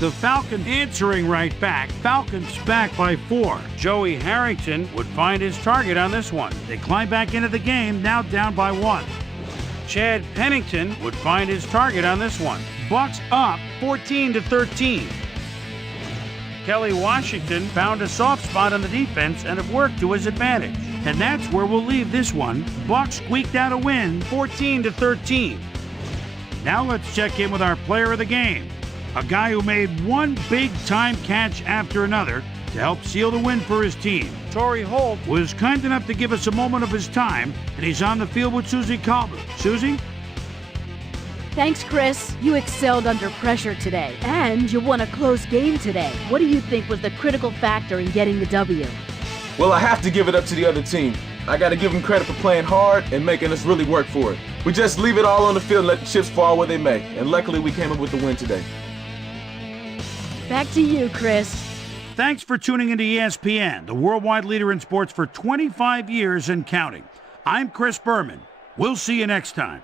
The Falcons answering right back. Falcons back by 4. Joey Harrington would find his target on this one. They climb back into the game, now down by 1. Chad Pennington would find his target on this one. Bucks up 14-13. Kelly Washington found a soft spot on the defense and have worked to his advantage. And that's where we'll leave this one. Bucks squeaked out a win, 14-13. Now let's check in with our player of the game. A guy who made one big-time catch after another to help seal the win for his team. Torrey Holt was kind enough to give us a moment of his time, and he's on the field with Susie Colbert. Susie? Thanks, Chris. You excelled under pressure today, and you won a close game today. What do you think was the critical factor in getting the W? Well, I have to give it up to the other team. I got to give them credit for playing hard and making us really work for it. We just leave it all on the field and let the chips fall where they may. And luckily, we came up with the win today. Back to you, Chris. Thanks for tuning into ESPN, the worldwide leader in sports for 25 years and counting. I'm Chris Berman. We'll see you next time.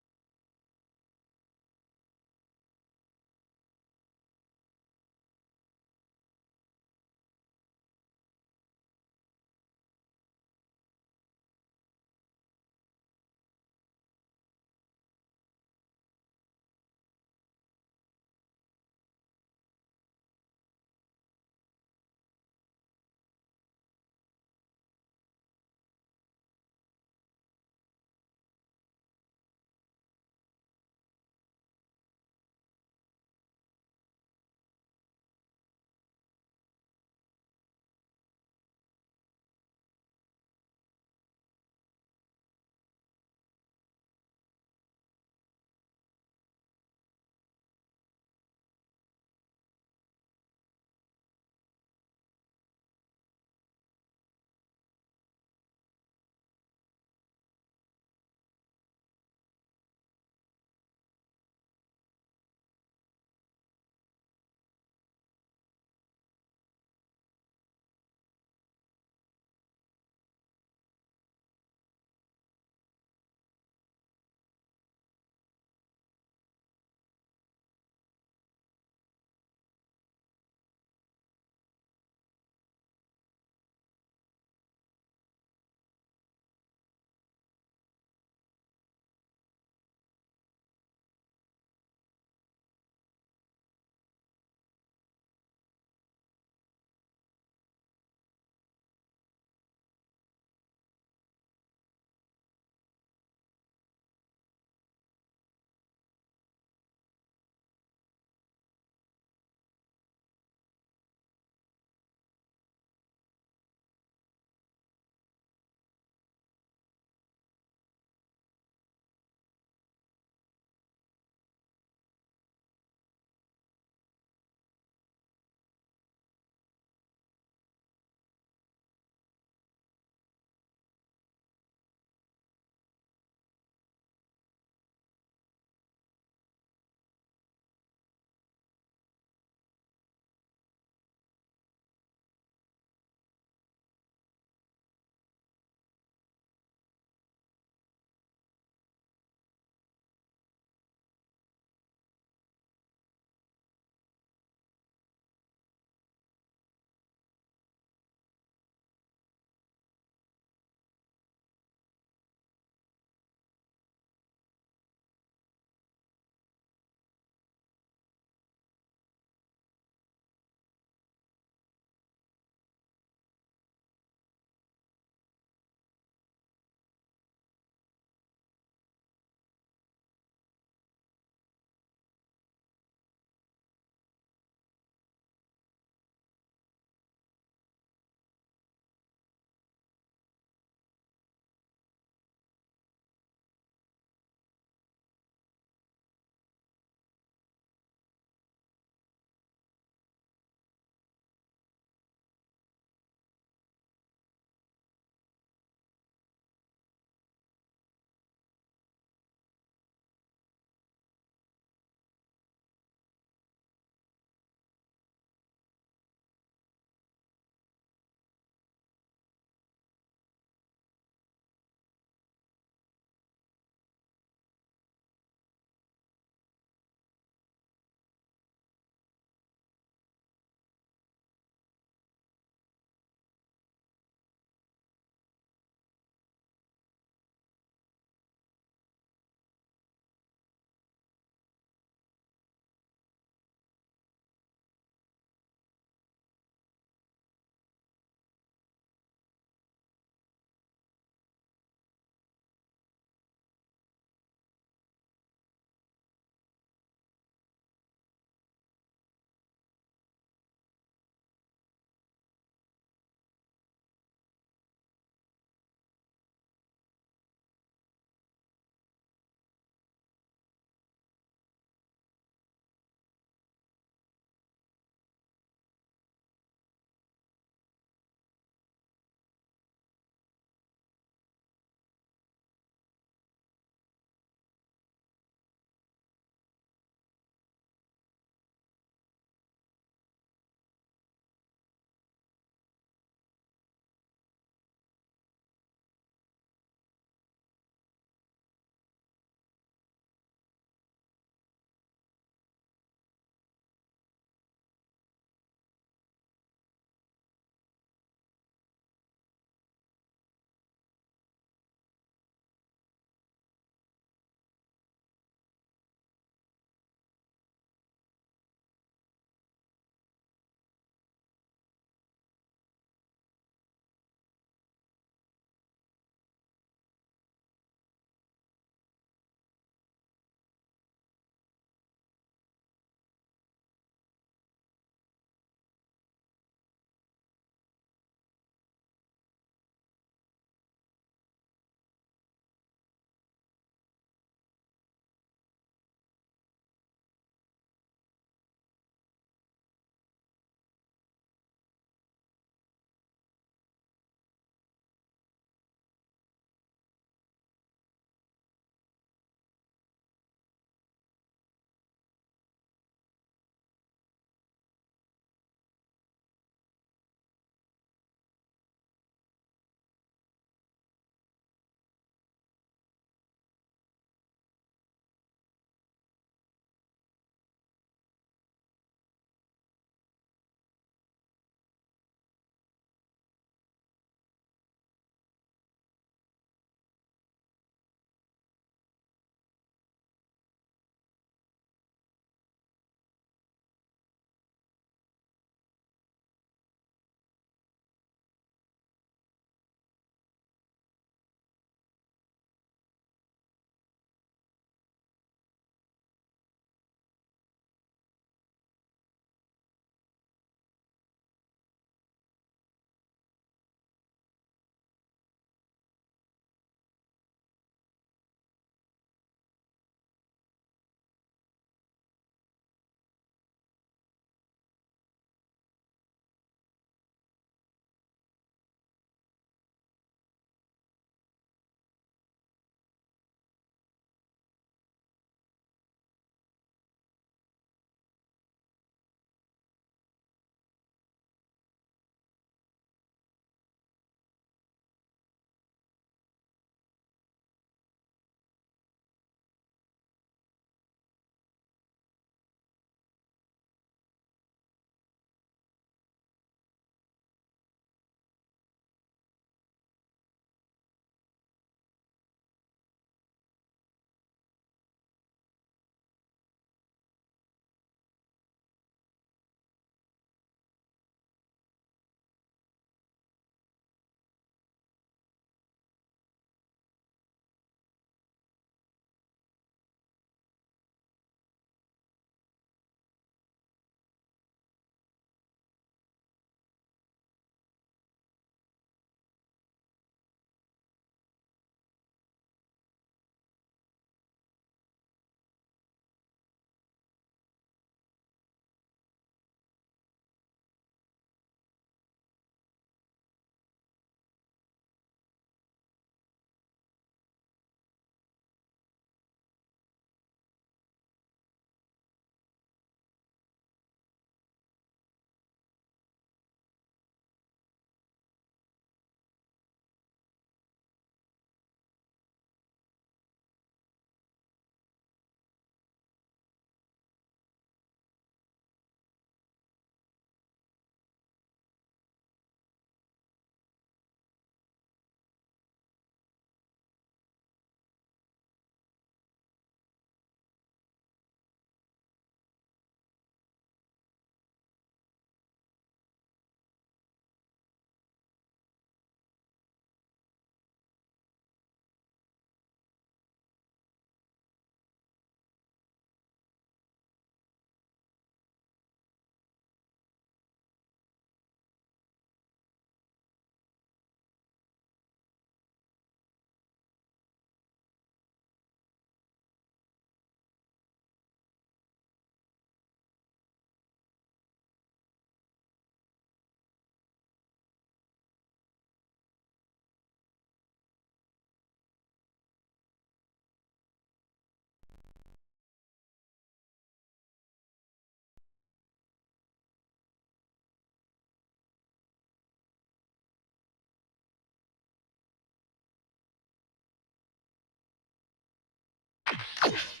Hey!